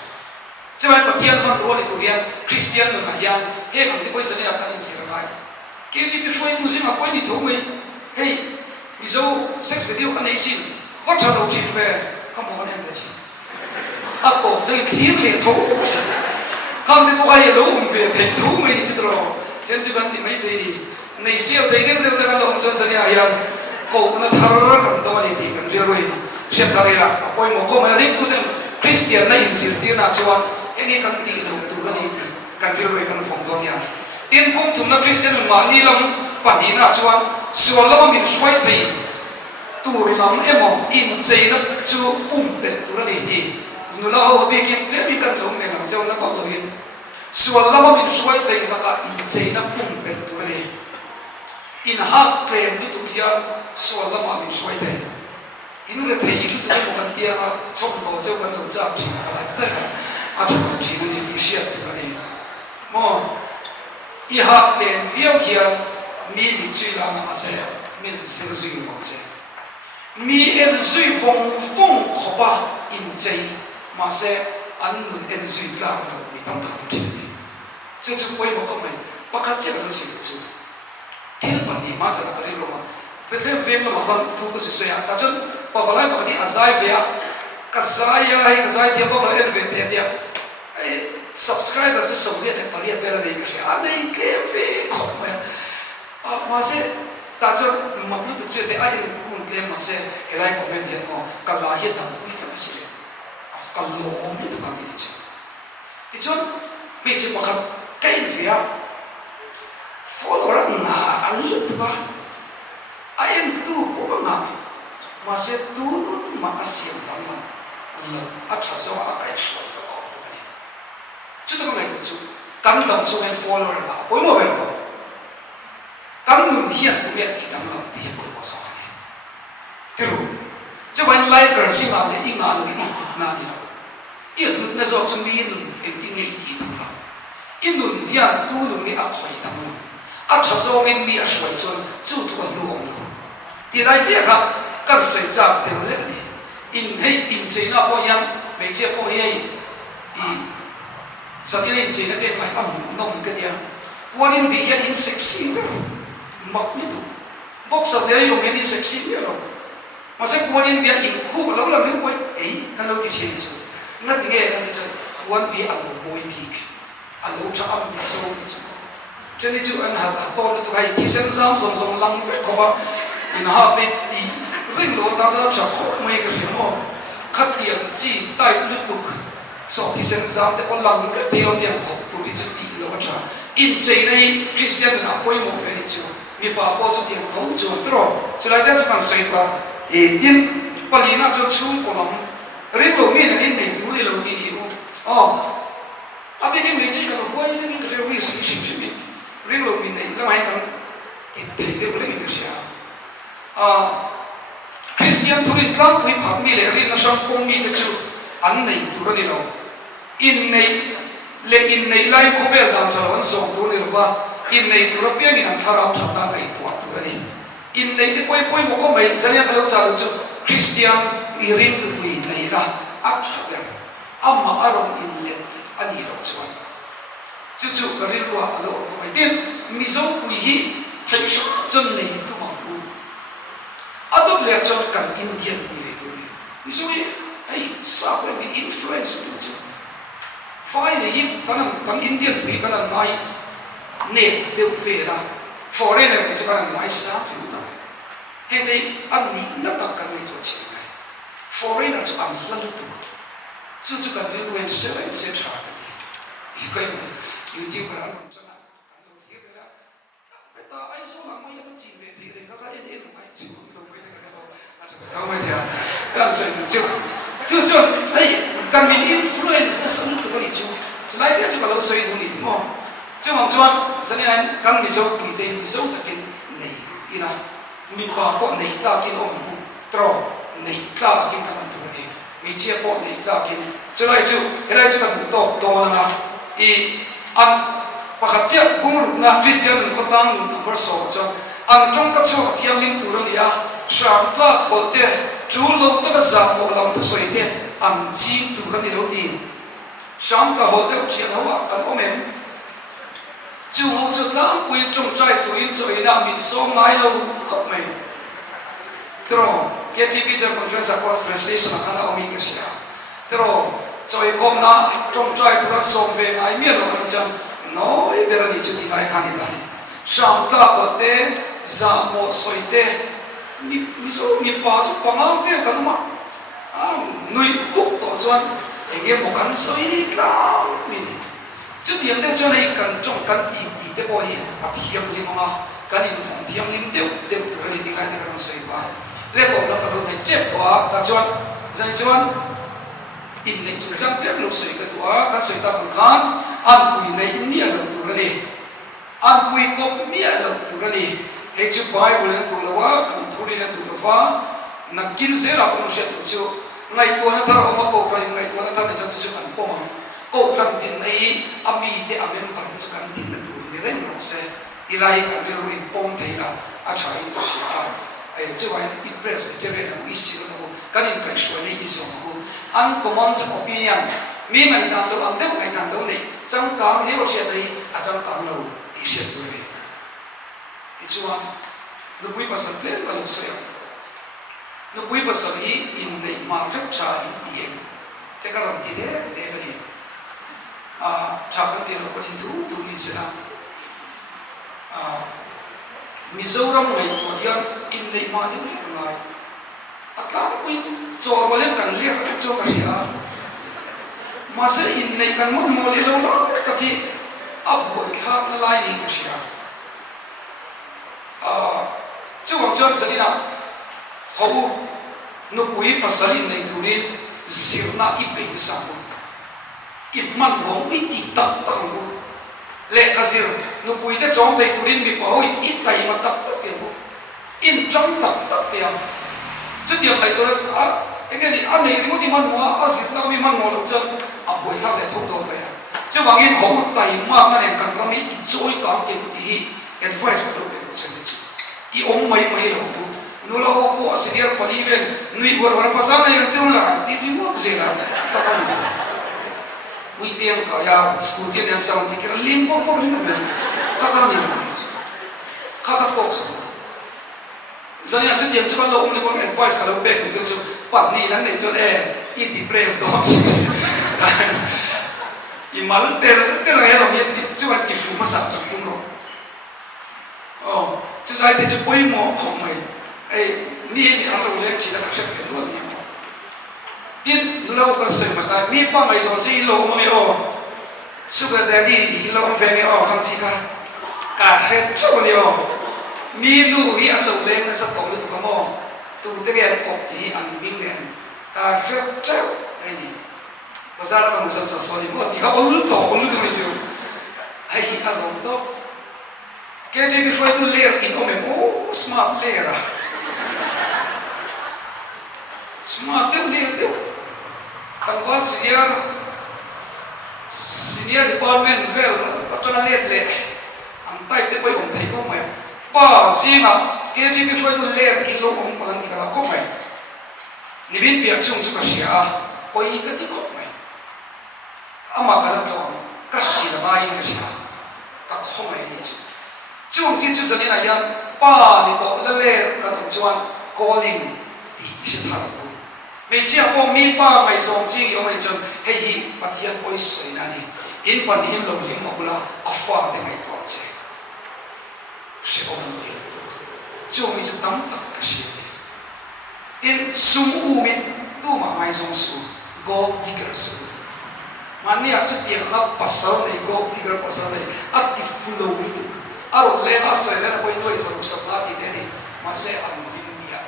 chứ vậy bậc thiên văn luôn thì tụi điên Christian người hải yan hey bằng cái bây giờ này là ta nên sửa lại cái gì cái chuyện tu sĩ mà quên đi thấu mình hey ví dụ sex video cái này xin có cho đầu chuyện về không muốn em về gì à cổ tôi khí lệ thấu không thì tôi ai lố về thành thấu mình chứ rồi trên chỉ vấn thì mấy thế thì này siêu thấy cái điều đó là ông cho sinh hải yan cổ nó thở cần tôi đi thì cần riêng rồi sẽ thở là quay một câu mà riêng tôi Christian này in sửa tiền nào cho cái kan ti lo tu kan ni kan ri roi kan phong thong ya tin pum thum na Christian ma ni lam pa ni na chuan sual lam min suai thei tur lam emo in chei na chu pum pe tu ni hi nu la ho bi kim te mi kan lo me lam chau na fa lo hin sual lam min suai thei la ka in chei na pum pe tu ni in ha tle ni tu kia sual lam min suai thei inu le thei ni tu mo kan tia chok to chau kan lo cha chi na la ta à chúng chỉ nên đi xét thì cái này, mà i hak len viau khian mi ni chui la ma se mi se zui mo se mi en zui phong khopa in chei ma se an nun en zui la no mi tam tam thi chu poi mo ko mai pakhat che ka si chu til pa ni ma sa ta ri lo ma petle vem ma ban thu ko se ya ta chun pa valai pa ni azai bia ka sai ya hai ka sai dia ko lo en ve te dia subscriber to so dia ne paria bela de ka a nei ke ve ko ma se ta chun ma lu tu che de ai un tle ma se helai comment dia ko ka la hi dam ui ta si ka lo mi tu ka ti che ti chun mi che pa ka kai via follower na an lu tu ba ai tu ko na ma se tu ma asiam ta ma lo a tha so a kai so chú tôi không chú cắn đồng số em follower là bối lo về rồi cắn nụ hiện tụi em đi đâm lòng thì bối bỏ sao này thế rồi chứ bạn like cái gì mà để in nào in na đi đâu in nụ nó do chúng mi nụ em đi ngay đi đâm lòng in nụ hiện tu nụ mi ác khỏi đâm lòng ác thật số em mi ác khỏi chôn chú tôi luôn thì lại tiếc ha các sự chạm đều lấy đi in hay in chơi nó bao nhiêu mấy chiếc bao nhiêu sau khi lên trên cái máy nông cái gì quan điểm bị hiện in sexy rồi mặc như thế bóc sau đấy dùng hiện sexy rồi mà sẽ quan điểm bị in khu lâu lâu nếu quay ấy nó lâu thì chơi chứ nó thì nghe nó thì chơi quan bị ăn mồi bị ăn lâu cho ăn bị sâu chứ cho nên chú anh học to nó tụi hay thì sen sam sòng sòng lăng phải có bao in học biết thì riêng lúa ta sẽ chọn khóc mấy cái gì mà khát tiền chi tay lướt tục so thì sen sam để con lòng về theo tiền khóc phụ đi chơi đi lo cho in chơi này Christian là quay một về đi chơi mi bà bao cho tiền thấu cho rồi cho lại cho bạn xây ba tiền Palina cho chú của nó riêng lúa mi là in này đủ để lâu đi đi à bây giờ mấy chị cái quay thì mình phải research chứ mình riêng lúa mi này là mấy thằng thấy được lấy được sao Christian thurin tlang pui phak mi le rin na sang pong mi te chu an nei tu ri lo in nei lai ko vel dam thalo an song tu ni wa in nei tu ra piang in an tharau thak na nei tu tu ri in nei te poi mo ko mai zania thalo cha chu Christian i rin tu pui nei la at ha amma arong in let ani lo chuan chu ka ri wa alo ko mai tin mi zo pui hi thai sha chun nei tu ma ku adot le chon kan Indian pui le tu ni so ai sa ko bi influence tu chu fai nei kan Indian pui kan nai ne deu ve ra foreigner ne kan nai sa tu ta he dei an ni na ta kan nei tu chi foreigner chu am la lu tu chu kan influence che len se cha ta ti ko YouTube ra kan cha kan lo hi ve la ta ai so ma mai ya chi ve ti re ka ka en mai chu cao mai thì các sự chưa ấy cần mình influence nó sống từ cái gì chứ lại thế chứ kalau xây thôi đi mà chứ không cho anh nên cần mình sống kỳ tên mình sống tại cái này ina mình bảo có này ta cái ông bu tro này ta cái thằng tu này mình chia có này ta cái chứ lại chứ cần to là anh và các chiếc bung rụng na Christian mình có tăng number số cho anh trong các số thiêng linh tu rồi à sáng ta khổ thế chú lâu tất cả giảm một lòng tu soi thế anh chim tu ra đi đâu đi sáng ta khổ thế chuyện hậu quả cần ôm em chú lâu cho lắm quy trong trai tu in rồi na mình sống mãi lâu khóc mày rồi cái TV cho conference across translation là khá là cái gì à rồi rồi hôm na trong trai tu ra sống về ai miền rồi nó chẳng nói bây giờ đi chú đi lại khăn đi đây sáng ta khổ thế giảm một soi thế mi so mi pa chu panga fe kan ma nui buk to chuan enge mo kan soi tla ni chu tiang te chuan ei kan chong kan ti te ko hi a thiam li ma kan in phong thiam lim deu tu ni ti lai te kan soi ba le to la ka ro nei chep ko ta chuan zai chuan in nei chu chang te lo soi ka tu ka soi ta kan an pui nei ni a lo tu ni an pui ko mi a lo tu ni he chu Bible tu lo wa kan thuri na tu lo fa na kin se ra ko se tu chu ngai tu na thar ma ko ka ngai tu na thar na chu chu kan po ma ko kan tin nei ami de amen ban chu kan tin na tu đi lên một xe đi lại cái cái rồi bom thấy là trái to xí ai chứ vậy impress với cái này issue nó cái này cái số này issue nó uncommon opinion mi ngày nào đâu ăn đâu ngày nào đâu này trong càng nếu mà chuyện đấy trong càng lâu thì chuyện thôi đấy thì chú anh nó quý bà sẵn lên và lúc xưa nó quý bà sẵn ý in này mà rất trả in tiền thế các bạn thì thế để cái này trả cái tiền của in thu mình sẽ làm Mizoram ngày tuổi hiện in này mà đến cái này các quý cho vào lên cần liệt cho cái gì mà sẽ in này cần muốn mua lên đâu đó thì buổi tháp nó lại đi được gì chú hoàng chân sẽ đi nào hầu nó quý pasalin này tu đi siêu na ít bình sao ít mặn hồng ít ít tập tăng hồng lệ cái gì nó quý thế trong này tu đi bị bảo ít tay mà tập tiền hồng in trong tập tiền chứ tiền này tôi cái này anh này nó đi mặn mua xịt nó bị mặn mua được chân buổi tháp này thâu tóm vậy chứ hoàng in hầu tay mà cái này cần có mấy ít dối cả tiền thì advice của tôi được xem i ông mấy đâu nu la ho po senior paliven nui war pasana yang tu la ti remote zela ui tiang ka ya scooty ne sound ti kira lim for ni me ka ni ka tok so zani an tiang chaban lo ni bon advice ka lo back to so pat ni nan ne cho i depressed do i mal te la era mi ti chuan ti fu ma sa tum ro chứ lại thì chỉ quay mò không mày mi ăn lâu lên chỉ là các cái luôn nhỉ tin lâu cái sự mà ta mi ba mày xong chỉ lâu mà mày sugar daddy lâu về mày không chỉ cả hết chỗ này mi nu ăn lâu lên nó sắp tổ được cái mò tu cái này cột thì ăn miếng này cả hết chỗ này nhỉ bây giờ là một số số thì mà thì các ông tổ ông tu này chứ hay ăn lâu tốt cái gì bị phơi tu layer in ông em smart layer smart layer tu thằng quan senior department vel bắt đầu layer lệ anh tay tới bây ông thấy không mày ba gì mà cái gì bị phơi tu layer in lâu ông bằng thì cả không mày ni biết biết chung chung cái gì ôi cái gì không mày ama cái đó cái gì là mai cái gì cái không mày đi chứ chung tin chú này là ba ni to la le kan chuan calling ti shi thar ko me chia ko mi pa mai song chi yo mai chon he hi pathian poi soi na ni in pan in lo lim ma ula afa te mai to che she o mun ti to chu mi chu tam tak ka shi tin sum u min tu ma mai song su gold digger su mani a chu ti na pasal nei gold digger pasal nei ati fulo mi tu aro le na sai le na ko noi sa sa na ti te ni ma se an lim mia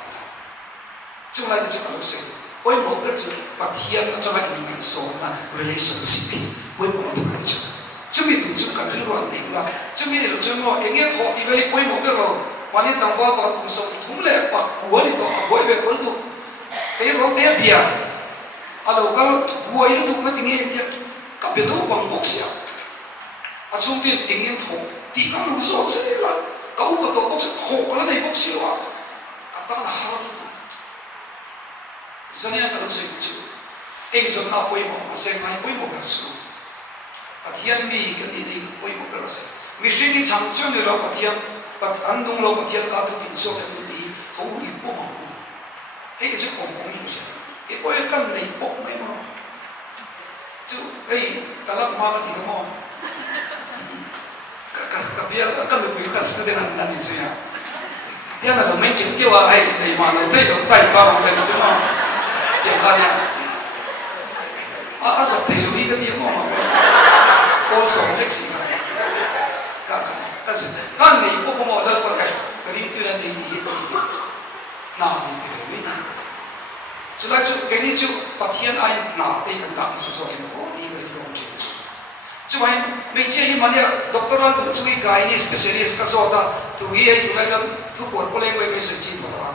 chung lai ti chu se oi mo ka chu pathian na cha in mai so na relationship oi mo tu chu chu mi tu chu ka le ro nei la chu mi le chu mo enge tho ti ve li oi mo ke ro ma ni tang wa pa tu so thum le pa ku ni to a boi ve ko tu te ro te bia alo ka buai lu tu ma ti nge ti ka be no bang bok sia a chung ti enge tho thì các lũ số sẽ là cấu của tổ chức khổ cái này bốc xíu à các bạn là hao được cho nên các lũ sẽ chịu anh sống nào quay một mà xem mai quay một cái số và thiên mi cái gì đi quay một cái số mình suy nghĩ chẳng cho người đó và thiên và anh đúng lo và thiên cả thực hiện số cái gì hậu ít bốc mà cái chuyện của mình như thế cái quay cái này bốc mấy mà chứ cái lắc ma cái gì cái mà biar kan lebih kasih dengan Indonesia. Dia nak mungkin kewa di mana tu yang tak faham kan cuma yang kaya. Asal teknologi kan dia mau apa? Also flexible. Kan ni pun mau dalam pakai kerja tu dan ini. Nah, ini. Jadi cái này tu pasien ai nak tiada tak sesuatu ini beri chứ vậy mình chia như mà đi doctor tu chui guy ni specialist cái số đó tu hi ai tu lại cho tu buat boleh boleh sự chi thôi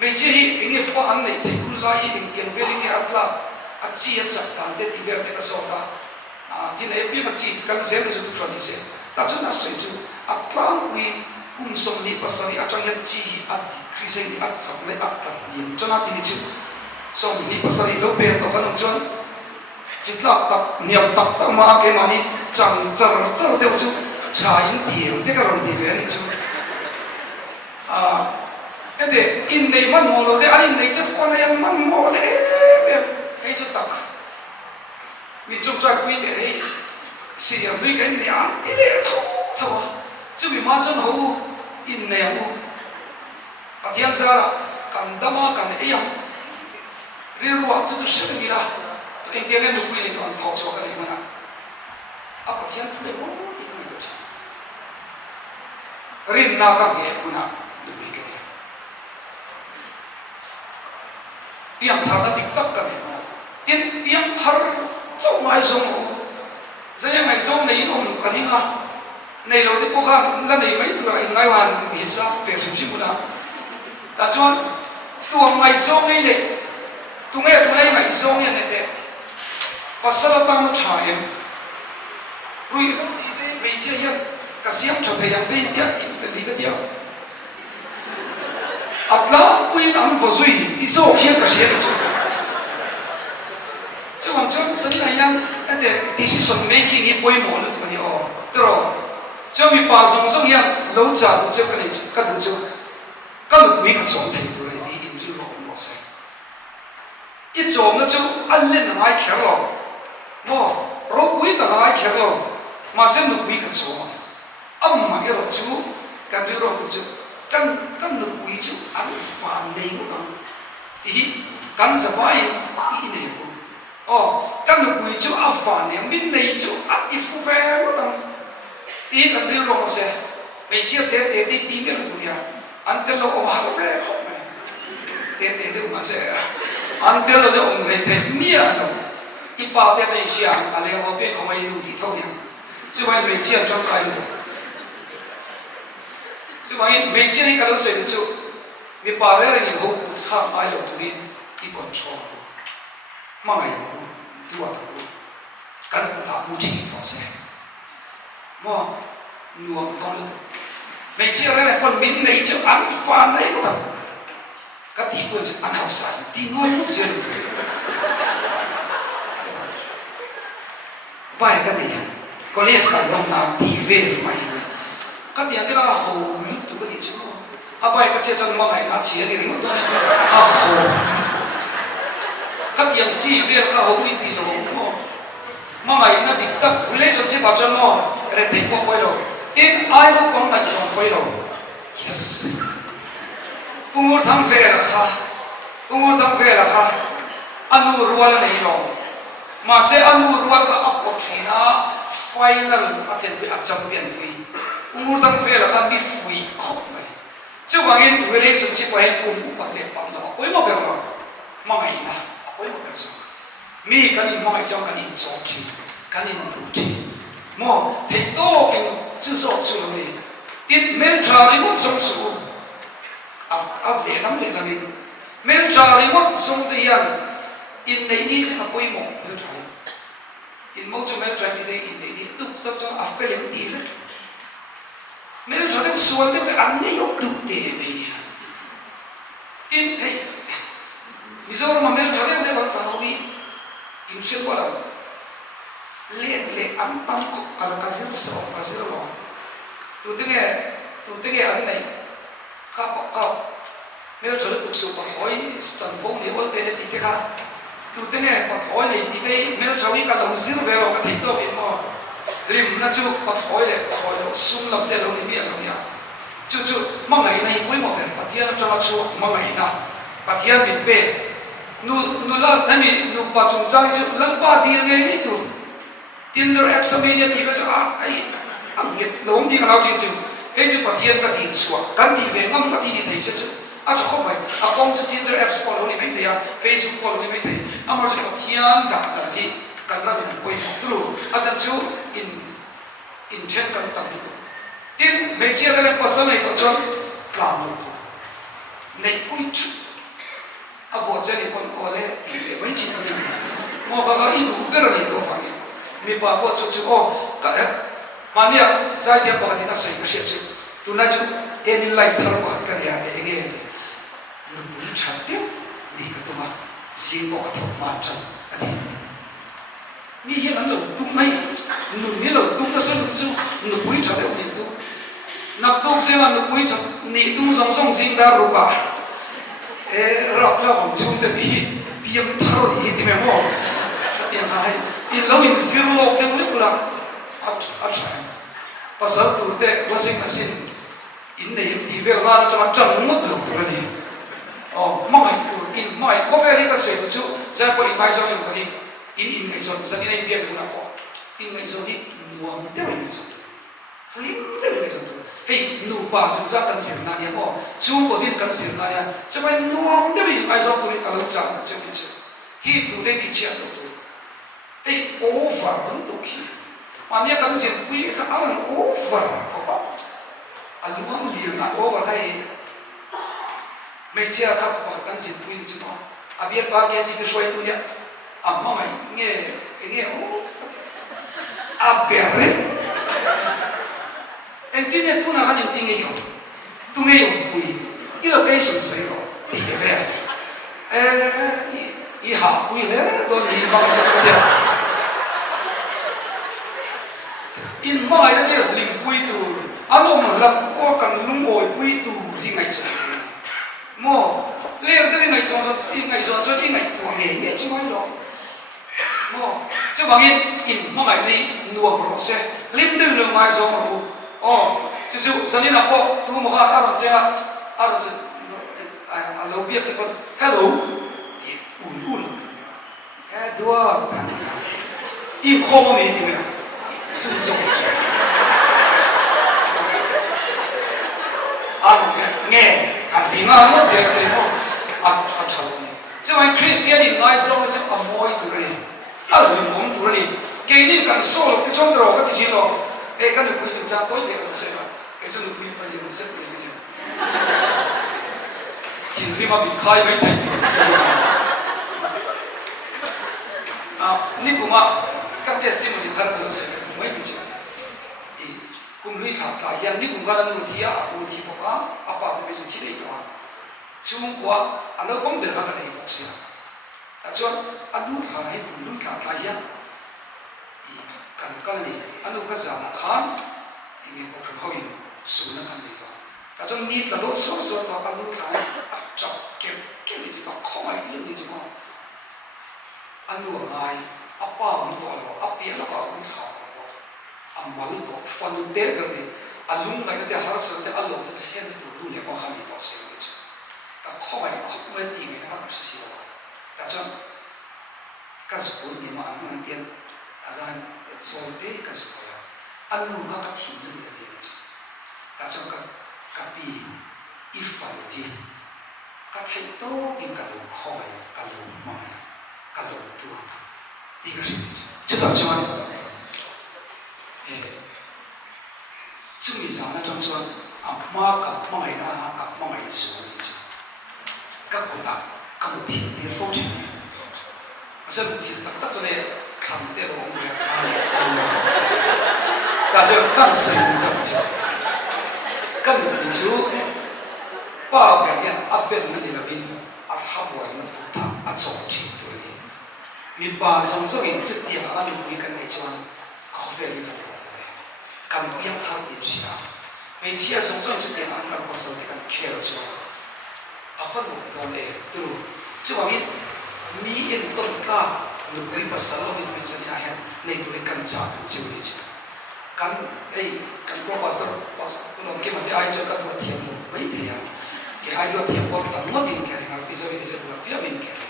mình chia hi ini phá anh này thấy cũng lại những tiền về những cái atla chi hết chắc tàn thế thì về cái số đó thì này biết mà chi cái gì đó tu phải đi xem ta chu na sei chu atlang ui kum som ni pasari atang yan chi at kriseng at sak le at tat nim chona ti ni chu som ni pasari lo pe to kan chon chitla tak niam tak ta ma ke mani chang char char deu chu cha in ti te ka ron ti ve ni chu ede in nei man mo lo de ani nei che fo na yang man mo le ei chu tak min chung cha quy de ei si ya lui cái này ăn tí lệ thâu chứ bị má chân hậu in này hậu và thiên sa là cần đâm á cần ấy yang riêng ruột chứ sẽ được gì là tôi anh tiếng em được quy định còn thâu cho cái này mà à và thiên thôi bố thì không được riêng nào càng nghe cũng nào được quy cái này yang thằng nó tiktok cái này tiên yang thằng trong mai sống giờ ngày sống này nó không cần gì này rồi thì cô khang lần này mấy tuổi anh ngay hoàn bị sao về phim phim nào ta cho tuồng ngày sống này này tuồng ngày tuồng này ngày sống này này và sau đó tăng nó trả em rồi nó đi đây mấy chiếc hiện cái xiêm cho thầy anh đây tiếc in phải đi cái tiếc atla quy ăn vào suy đi số hiện cái xiêm chứ chứ còn trong sân này anh để decision making ni boy mo lu tu ni o tro cho mi pa song song yang lo cha tu che ka ni ka tu chu ka lu wi ka song thei tu ni in ri ro mo sai i chom na chu an len na mai kher lo mo ro wi ta mai kher lo ma sen lu wi ka chom am ma ro chu ka ri ro ku chu kan lu wi chu an fa nei mo ta ti kan sa bai i nei mo kan lu wi chu a fa ne min nei chu a i fu ve mo ta ti kan ri ro se me chi te ti me lu ya an te lo o ha ve ho me te de ma se an te lo jo ong le te mi a no i pa te te sia a le o pe ko mai lu ti thau ya chu mai me chi trong kai lu chu mai me chi ni ka lo se chu mi pa le ni ho ku tha mai lo tu ni i control ma mai tua ta kan ku ta mu thi ko se mo nuông to lên mấy chiếc này còn mình lấy chữ ăn phàn đấy có thằng các tí vừa chữ ăn học sản tí nói lúc gì được vài cái này có lẽ cả lòng nào tí về mày các tí anh là hầu lúc tụi cái gì chứ vài cái chiếc chân mà mày đã chia thì nó tôi hầu các tí anh chỉ về cả hầu ít tí lỗ mà mày nó định tập lấy số chiếc vào chân mà cái thấy có quay rồi in ai đâu có mày chọn quay rồi yes umur thang về là kha anu rual này rồi mà sẽ anu rual ka up của China final attempt bị champion đi umur thang về là kha bị free khóc này chứ bằng in relationship với cùng một bạn lệ bạn nào với một bạn nào mà ngày na với một bạn sao mi cái gì mà ngày trong cái gì chọn thì cái gì mà thì mo thấy to cái chữ số chữ này tiền men trả đi mất sống số áp lệ lắm mình men trả đi mất sống thì anh in đây đi là bôi mỏ men trả in mẫu cho men trả thì đây in đây đi tục cho áp phê lên đi vậy men trả đến xuân đến anh ấy không đủ để này in hey ví dụ mà men trả đến đây bằng thằng ông in xuyên qua đâu le am pam ko kala kasiro lo tu tenge an nei ka me lo chole tuk su pa hoi stan vo ni ol te ti kha tu tenge pa hoi nei ti dei me lo chawi ka lo zir ve lo ka thei to bi mo lim na chu pa hoi le pa hoi lo sum lam te lo ni mi lo nia chu ma ngai nei poi mo ben pa thian cha chu ma ngai na pa thian bi pe nu la na mi nu pa chung chang chu lan pa di nge ni tu Tinder app sa media thì có cho ai ăn nhiệt lốm thì cái nào chuyện gì cái chứ bắt thiên cái tiền xua cái gì về ngâm cái gì thấy sẽ chứ cho không phải con cho Tinder app có lối này thấy à Facebook có lối này thấy mà cho bắt thiên đặt là gì cái nào mình quên rồi cho chú in trên cái tầm đó tin mấy chiếc cái person này có cho làm được này cũng chú vô chân này còn có lẽ thì để mấy chuyện cái này mà cái ít đủ cái này đâu phải mi pa po chu chu o mania zai dia pakati na sai kasi chu tu na chu any life thar pakat ka ya de again nu bui chatte ni ka tu ma sin ko ka tho ma chan ati mi ye an lo tu mai nu ni lo tu na sa chu nu bui chatte ni tu nak tu se ma nu bui chat ni tu song song sing da ru ka rap la bang chung te ni biam tharo ni ti me mo ka tiang hai in lo in zero lo de le kula at pasal tu te washing machine in nei ti ve la cha chang mot lo tu ni mai tu in mai ko ve ri ka se chu sa ko in mai so ni in nei so sa ni nei bia lu na ko in nei so ni nuam te ve ni so lim te ve ni so hey nu pa chu cha kan sin na ni mo chu ko din kan sin na ya cha mai nuam te ve mai so tu ni ka lo cha chu ni chu ti tu de bi chia lo tu hey over lu tu ki mania kan sin kui ka aran over ko ba aluang liang na over kai me chia ka pa kan sin kui ni chu no abia pa ke ji ke shoi tu ya amma mai nge abere entine tu na kan entine yo tu nge yo kui ilo kai sin sai ro ti ve i ha kui le do ni ba ka cha dia in mai da dia lim pui tu alom lat o kan lung oi pui tu ri ngai cha mo le da ngai chong chong i ngai tu nge chi mai lo mo che bang in mai ni nuo ro se lim de lu mai so mo chu sa ni na ko tu mo ka aron se aron se alo bia che ko hello ul dua in ko mo ni ti me是不是？nghe hàng tiếng nó dễ cái nó chào chứ mà Christian thì nói xong sẽ avoid tụi này đừng muốn tụi này cái này cần số cái chỗ đó cái gì đó cái được quý chúng ta tối để nó xem cái chỗ được quý bao nhiêu sẽ cái gì thì khi mà bị khai với thầyนี่กูมากับtestimonyท่านก็รู้สึกไม่มีจริงกูไม่ถามตายยังนี่กูก็รู้ที่บอกว่าอาปาตัวเป็นสิ่งที่ดีกว่าช่วงกว่าอันนั้นผมเดินมากันในบอกเสียแต่ช่วงอันนู้นทางให้กูรู้ถามตายยังกันนี่อันนู้นก็จะมาขันอย่างนี้ก็คือเขาอยู่สูงนั่นกันเลยตัวแต่ช่วงนี้จะโดนส่วนตัวอันนู้นทางจับเก็บนี่จีบข้อไม่เรื่องนี่จีบอันนู้นไงอาป้ามันตัวเราอาเปียแล้วก็อุ้งเท้าเราอามันตัวฟันเด็กเลยอาลุงไงนั่นแต่หาสิ่งแต่อาลงนั่นแต่เห็นตัวลุงเนี่ยบางครั้งนี่ตัวเสียเลยจ้ะแต่ข้อไม่ตีไงนะครับสิ่งที่เราแต่จนก็จะพูดเนี่ยมาอันนั้นเดียนอาจารย์สอนเด็กก็จะพูดอันนู้นก็ทิ้งนี่เลยจ้ะแต่จนก็ปีอีฝันดีก็ไทยโตกินกระดูกข้อไม่กระดูกไม่กระดูกตัว一个是这道题注意上那种说妈กับ妈那กับ妈是我的กับ古代กับ我听的风景这个听到这里看的我们干什么大家干什么这么讲干你就把别人阿边那里那边阿他我那福他阿走进มีบาสองส่วนจุดเดียวกันอยู่ด้วยกันในช่วงคอฟเฟ่ที่เราการเลี้ยงทางอินเดียไม่เชื่อสองส่วนจุดเดียวกันการผสมกันแค่ช่วงอาฟันหลงตัวเองดูช่วงนี้มีเอ็นต้นกล้าหนุ่มในภาษาเราที่เป็นสัญญาณในตัวกันจากจิวนี้กันกันพวกภาษาเราเกี่ยวกับไอ้เจ้าตัวเทียมไม่ได้ยังแกไอ้ตัวเทียมพอตั้งมั่นที่แค่ไหนพิเศษที่จะตัวเพี้ยเป็นแค่ไหน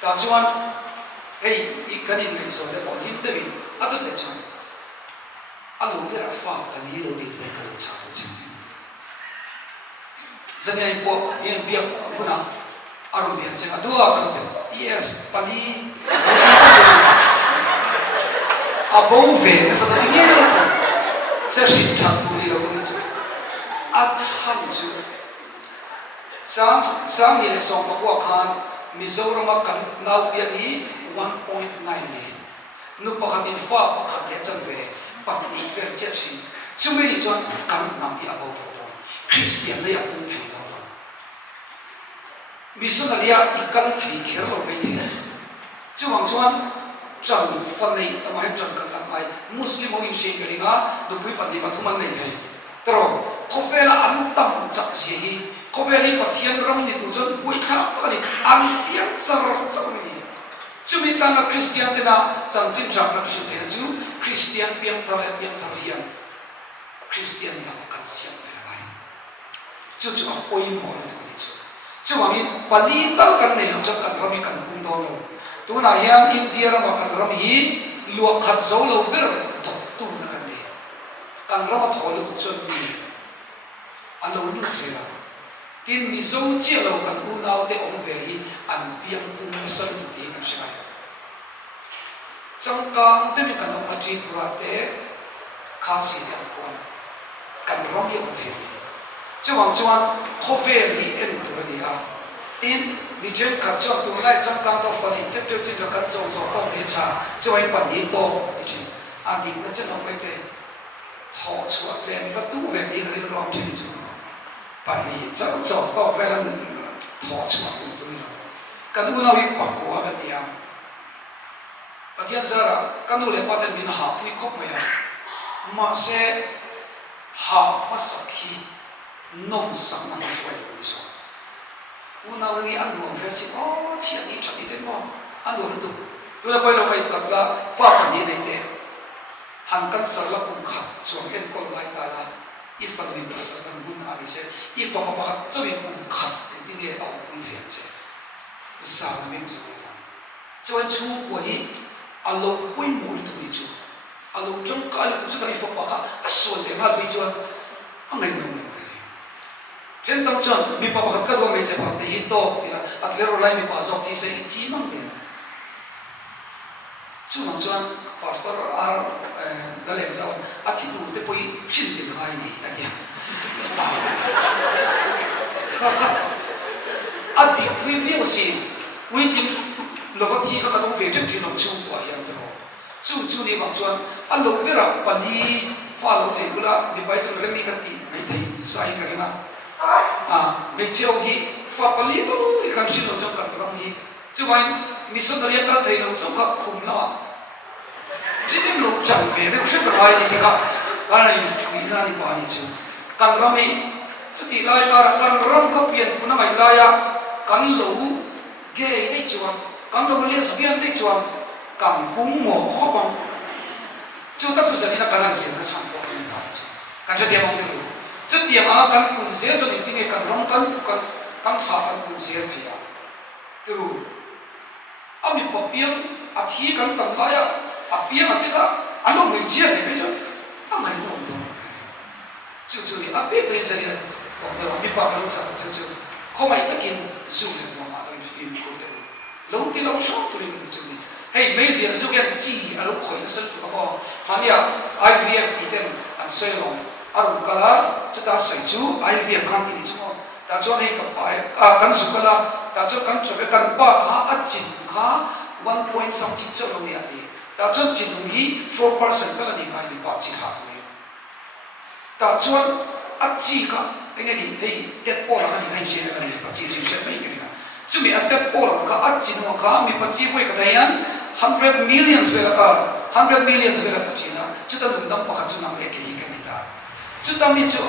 แต่ช่วงอีกคนหนึ่งในส่วนที่บอกลิมเดวินอันนั้นเลยจ้ะอันนู้นเนี่ยฟังอันนี้เราไม่ตัวกันเลยจ้ะจริงจะเนี่ยพวกยังเบียร์คุณนะอารมณ์เบียร์จริงอ่ะดูอ่ะกันเถอะ yes ปนีอาบูเฟ่เนี่ยสักอย่างเนี่ยเสียชีวิตทางตัวนี้เราต้องเนี่ยอาจารย์จูสามนี่เลยส่งมาพวกเขามิโซรามากันนาวเบียร์นี้1.9 นี่นุปะขัดอินฟ้าปะขัดเลี้ยจังเวปักนี่เวร chết gì chúng mình đi chọn cắn nằm đi áo Christian đây cũng thấy đó missionaria thì căn thấy khéo lâu mấy thế chứ hoàng xuân chẳng phần này tao nói chẳng cần làm ai Muslim ông sẽ cái đó được quý bản đi bắt thùng này thấy rồi có vẻ là ăn tầm chắc gì có vẻ là bắt thiên rong đi tu chân quý khác cái này ăn tiếng sao này chúng mình ta là Christian thì là chẳng chim chẳng thật sự thế chứ Christian biếng thằng hiền Christian là cần xem cái này chứ chúng ta ôi mỏi thôi chứ mà mình bali tal kan này nó chắc cần rami cần cung đó lâu tu na yang India ra mà cần rami hi luộc hạt dấu lâu biết rồi tu na cần này cần rami thổi lâu tu chân đi anh lâu nu sẽ là tin mi dấu chia lâu cần u nào để ông về hi anh biếng cung sân tu đi kan sẽ trong cam thế mình cần ông mati purate khasi để ông cần rami ông thế chứ hoàng chuan khó về thì em tụi đi à tin mình chuyện cả cho tụi lại trong cam tao phần hình chất tiêu chí là cắt trồng số con để trả cho anh bản đi to cái chuyện anh đi nó chất nó mấy thế thọ chuột lên và tu về đi cái đó làm gì chứ bản đi trong số to về là thọ chuột tụi cái nu nào bị bạc quá cái gì à và thiên gia là cái nu lại bắt đầu mình học đi khóc mày mà sẽ học mà sắc khí nông sản năng quay được sao? U nào người ăn đồ phải xin, chuyện đi chuẩn bị đến ngon, ăn đồ được. Tôi là quay đầu mày gặp là pha bản địa này thế, hàng căn sở là cũng khát, chuồng em con lại ta là, if phần mình bắt sở cần buôn hàng thế, if phần mà bắt cho mình cũng khát, thì đi để ông cũng thế chứ, sao mình rồi? Cho anh chú của hi, alo quay mũi tụi chú, alo trong cái là tụi chú thấy phần mà khát, xuân để mà bị cho anh ngày nông trên tâm trạng mi pa pakat ka do me che pa te hito kila atlero lai mi pa zo ti se ichi mang de chu mang chuan pastor ar la le zao athi tu te poi chin de hai ni atia kha ati thui vi osi wi tim lo va thi ka dong ve chen thi nom chu wa yang de chu ni mang chuan a lo be ra pali fa lo le bula mi pai chu re mi kan ti mai thai sai ka na mấy chiều thì pháp lý tôi cảm xin lỗi trong cả lòng gì chứ vậy missionary ta thấy nó sống khắp khủng lắm chỉ đến lúc chẳng về thì sẽ phải đi cái cái này free na đi qua đi chứ càng lòng gì chứ thì lại ta càng lòng có biển của nó mày lại càng lũ gay đấy chứ càng lũ lesbian đấy chứ càng bung mỏ khó bằng chứ ta sẽ đi là càng làm gì nó chẳng có cái gì cả càng cho tiền bằng tiền chất điểm à căn cùn xe cho mình tiếng căn rong căn thả căn cùn xe thì à từ à mình bỏ biếng à thi căn tầm lại à biếng à thế cả à lúc mình chia thì bây giờ à mày弄đâu chú à biếng tới giờ này còn đâu mình bỏ cái lúc sao chú không mày tất nhiên dù là mà làm phim của tôi lâu thì lâu số tôi mình cái chú hey mấy giờ dù cái chi à lúc khỏi nó sân của họ mà nha IVF thì tên anh xoay lòng arum kala chuta sai chu IVF khang ti chu ta chu nei ka pa kan su kala ta chu kan chu kan pa kha a chin kha 1 point something chu lo ni ati ta chu chin hi 4% kala ni ka ni pa chi kha ni ta chu a chi ka enge ni hei tet po la ni kai chi na ni pa chi chi mai ke na chu mi a tet po la ka a chin no ka mi pa chi voi ka dayan 100 millions vela ka 100 millions vela ta chi na chu ta dum dam pa ka chu na ke ke chứ ta mi cho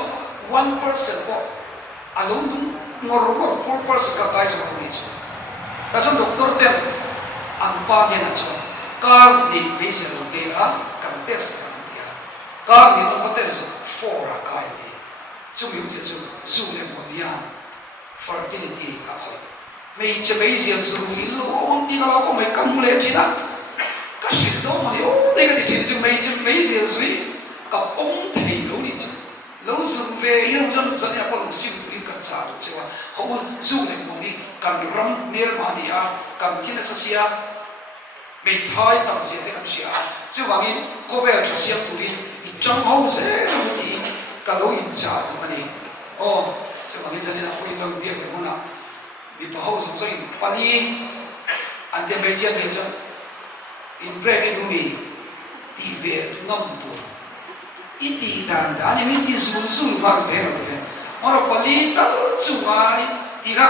1% po alo nung ngor 4% ka tai sa ni cho ta som doktor tem ang pa niya na cho kar ni base lo te la kan test ka dia kar ni no test 4 ra ka ti chu mi che chu su le mo bia fertility ka khoi mei che mei sia su ni lo on ti ka lo ko mai kam le chi na ka shi do mo yo de ka ti chi mei sia su ka ong thei lo ni chu lâu sum về yên chân dẫn nhà con sim tụi cần xả được chưa họ du này mong đi cần rong miel mania cần thiên sa sia bị thay tầm gì thế cần sia chứ bằng in có vẻ cho sia tụi trong hậu sẽ là cái gì cần lâu in trả tụi mình chứ bằng in dẫn nhà con lâu biết được không nào bị bảo hậu xong rồi pali anh em bây giờ in break it to me đi về ngâm tụi iti dan ani min ti zul ma ke no te moro pali tal chungai tiga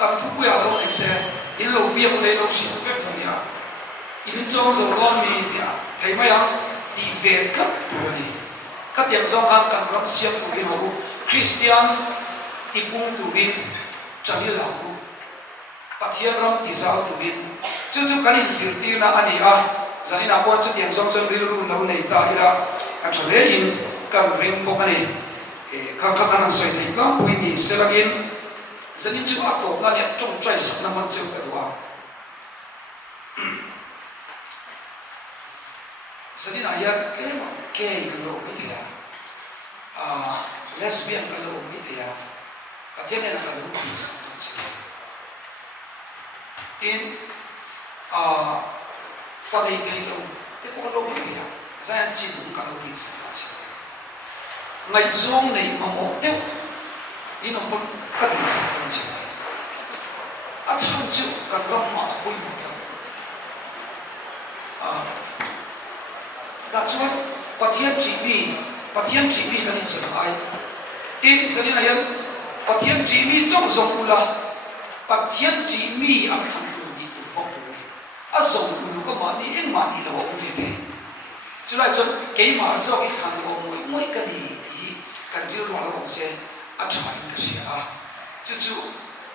kam thu ya lo exe in lo bia ko le lo si pe ya in chong zo gon mi dia thai ma yang ti ve kat tu ni kat yang zong kan kan ram siam tu ri ho Christian ti pung tu rin chani la ku pathian ram ti sao tu rin chu kan in sir ti na ani a zani na pon chu yang zong zong ri lu no nei ta ira a thale in kam ring po kan ni ka kan soi ti ka pui ni selagin zani chu a to na ya chong chai sak na man chu ka wa zani na ya ke ka lo mi ti ya lesbian ka lo mi ti ya pathian na ka lo mi tin fanei thei lo te po lo mi ya zan chi bu ka lo ti sa cha ngai zong nei ma mo te in hon ka ti sa ta chi a chang chu ka ram ma bu mo ta da chuan pathian chi mi kan in sa ai tin sa ni na yan pathian chi mi chong zong ula pathian chi mi ang kham tu ni tu ho tu ni a zong ulu ko ma ni en ma ni lo om ve the chu lai chuan ke ma zo ki khang lo moi ka ni ti kan ri ro lo se a thai ka sia chu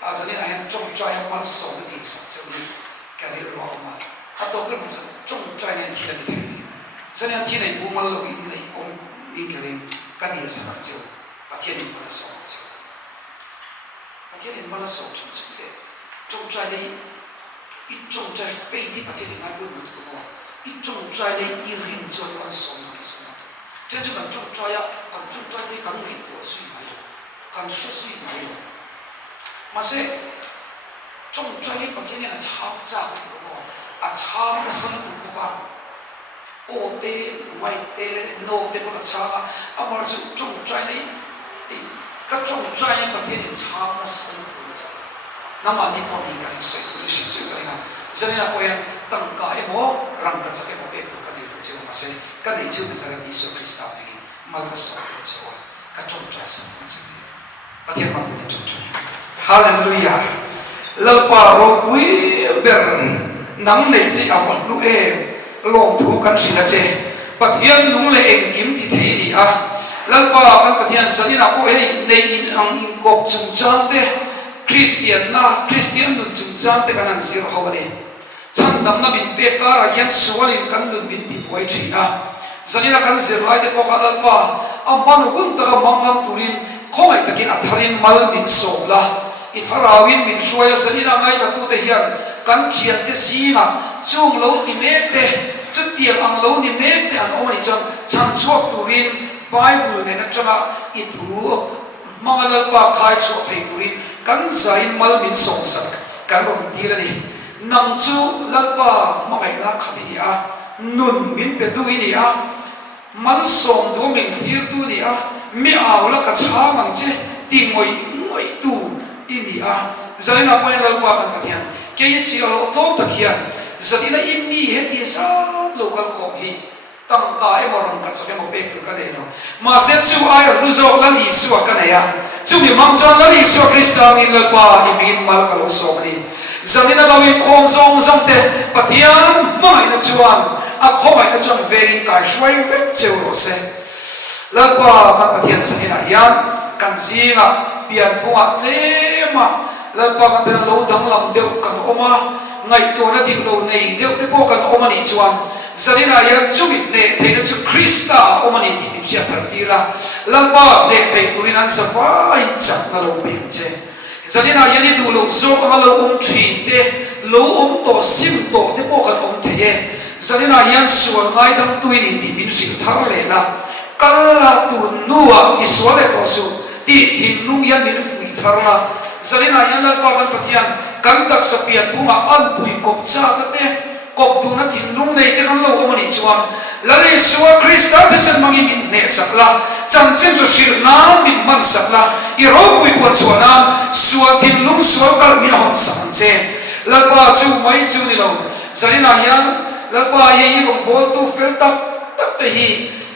a sa ni na yan chong trai ma so ni sa chu ni ka ri ro ma a to ke ma chong trai ni ti la ti sa ni ti nei bu ma lo in nei om ni ka ri ka ni sa chu pathian ni ma so chu pathian ni ma so chu trong trai đây ít trong trai phê thì bắt đầu ngay buổi tối qua ít trong trai đây yêu hình cho con sống này sống này thế chứ còn trong trai á còn trong trai đây cần gì của suy nghĩ cần suy nghĩ mà sẽ trong trai đây bắt đầu là tham gia buổi tối qua tham gia sinh buổi qua ô tê ngoài tê nô tê bọn tham mà trong trai đây các trong trai đây bắt đầu tham gia sinh nama ni pon ni kan sai tu shi chu kan ha zani na poyan tang ka e mo ram ka sa ke mo pe tu kan ni chu ma se ka ni chu sa ni so krista ni mal ka sa chu ka chom tra sa chu pathian ma pu ni chu hallelujah lal pa ro pui ber nang nei chi a wa lu e long thu kan sin na che pathian nung le eng kim ti thei ni a lal pa kan pathian sani na ko e nei in ang in kop chung chang te Christian nun chung chang te kanan sir hawani chan dam na bin pe kara yan suwalin kan nun bin ti boy thina zanina kan sir lai te pokal pa amman gun ta mangam turin khomai takin atharin mal min somla itharawin min shuaya zanina ngai ta tu te hian kan thian te singa chung lo ti me te chu tiang ang lo ni me te an omani chang chan chuak turin bible ne na changa ithu mangalal pa khai chu thei turin kan zain mal min song sak kan rom ti la ni nang chu lalpa mangai na khati ni a nun min pe tu ni a mal song do min thir tu ni a mi aw la ka cha mang che ti moi tu ini a zaina point lalpa kan pathian ke ye chi lo to takhian zadina immi he ti sa local khom hi tang ka e moram ka cha mo pe tu ka de no ma se chu ai lu zo la ni su ka ne ya chu mi mang chon la li so krista in la pa in mal ka lo so ni zanina lawi khom zong zong te pathian mai na chuan a khomai na chuan vein kai shwai ve cheu ro se la pa ka pathian sanina hian kan zinga pian punga tlema la pa kan be lo dang lam deu kan oma ngai to na ti lo nei deu te po kan oma ni chuan zanina hian chu mi ne theina chu krista oma ni ti ni sia thar ti la lalpa ne thei turin an safa in chak na lo ben che zanina yani du lo zo ka lo thin te lo to sim to te po kan the zanina yan suan ngai dam tu ni ti min sim thar le na kala tu nuwa iswale to su ti thin nung yan min fui thar la zanina yan lalpa kan pathian kan dak sa pian punga an pui kop cha ka te kop tu na thin nung nei te kan lo mani chuan lali suwa krista te san mangi min ne sakla chang chen chu shir na min man sakla i ro pui po chuana suwa thin lung suwa kal min hon sang che lalpa chu mai chu ni lo zanina yan lalpa ye i bol tu fel tak tak te hi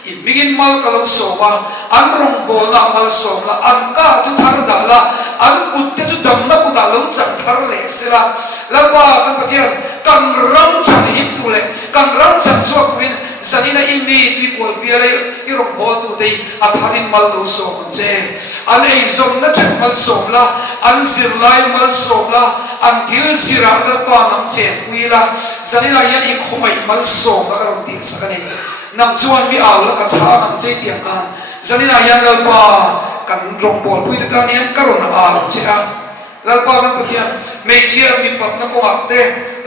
imigin mal kalau soma an rong bol na mal som la an ka tu thar da la an kutte chu dam na ku da lo chak thar le sela laba kan pathian kan ram chan him tu le kan ram chan chuak win sanina imi tu pol biale i rong bol tu dei a tharin mal lo som che an ei zom na thak mal som la an sir lai mal som la an til sira da pa nam chen pui la sanina yan i khomai mal som la ram tin sakani nam chuan mi aw la ka cha nam che tiang kan sanina yan lal pa kan rong bol pui ta nian ka ron a che a lal pa kan pathian me chia mi pat na ko ate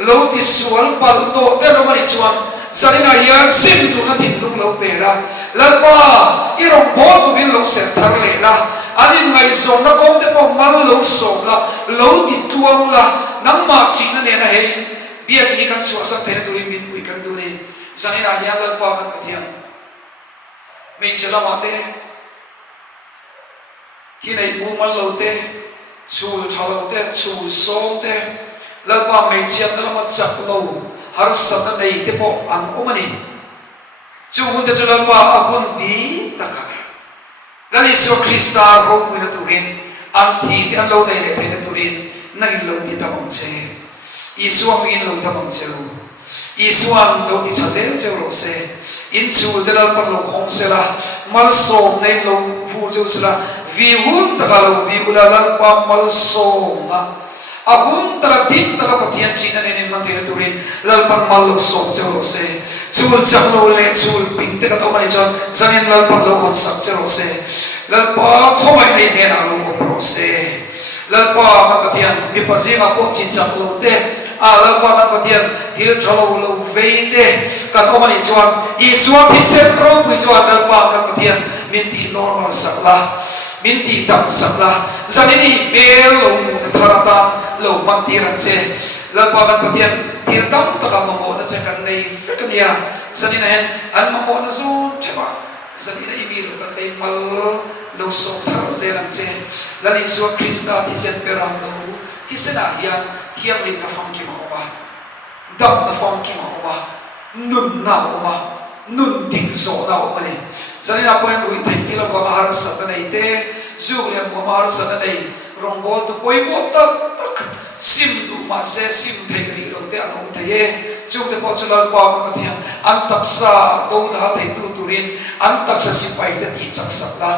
lo ti sual pal to te no mani chuan sanina yan sim tu na thin lung lo pe la lal pa i rong bol tu bin lo se thar le la anin ngai zon na kom te po mal lo som la lo ti tuam la nang ma ching na ne na hei bia ki kan so sa te tu min pui kan du ni sanina yan lal pa kan pathian me chela ma te ki nei pu mal lo te chul thalo te chul som te lal pa me chiam na ma chak lo har sa na nei te po an omani chu hun te lal pa abun bi ta ka lali so krista ro mu na turin an thi te lo nei le the na turin nai lo ti ta bang che isuam in lo ta bang che isuam lo ti cha se che ro se in chu de lal pa lo khong se la mal som nei lo fu ju se la vi hun ta lo vi ula lal pa mal som na abun ta tin ta ka pathian china ne man te na turin lal pa mal lo som che ro se chul chak lo le chul ping te ka to mani chon sanin lal pa lo khon sak che ro se lal pa khomai nei ne na lo ro se lal pa ka pathian mi pa zinga po chin chak lo te a lal pa ka pathian thil thalo lo ve te ka to mani chon I suam thi sem ro pui chon lal pa ka pathian min ti normal sak la min ti tam sak la zanini bel lo mu tharata lo man ti ran se lal pa ka pathian thil tam ta ka mo na che kan nei fekania zanina hen an mo na zo cheba zanina imi lo kan dei mal lo so thar se ran se lali so krista ti sen peram lo ti sena hian thiam in na fam ki ma ba dam na fam ki ma ba nun na ba nun ding so na ba ni zanina poem ui thai ti lo ba har sa na nei te zu le mo ma har sa na nei rong bol tu poi bo tak sim du ma se sim thai ri ro te anong thai chu te po chalal pa ma thiam an tak sa do da thai tu turin an tak sa sipai te ti chak sak la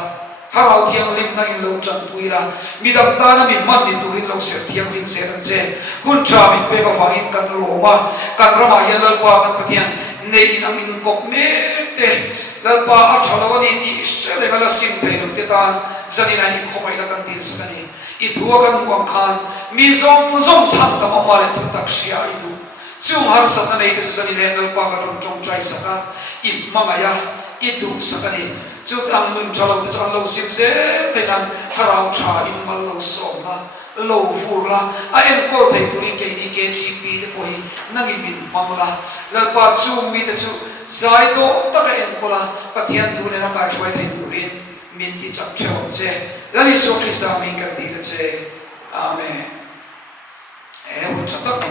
harau thiang lim na in lo chan pui la mi dam ta na mi man ni turin lo se thiang lim se ran che hun cha mi pe ka fa in kan lo ma kan rama ya lal pa kan pathian nei in ang in kok me te lal pa a thalo ni ti se le gala sim thai lo te tan zanina ni khomai la kan til sa ni I thua kan muang khan mi zong zong chang ta ma le tu tak sia I du chung har sa na nei te sa ni lal pa ka rom chong trai sa ka I ma ma ya I tu sa ka ni chu ang mun thalo te chan lo sim se te nan harau tha in mal lo som na lo fur la a en ko thai tu ni ke ni ke chi pi te po hi nang I min mang la lal pa chu mi te chu zai do ta ka en ko la pathian tu ne na ka thoi thai tu rin min ti chak theu che lali so krista min kan ti che amen e ho chatak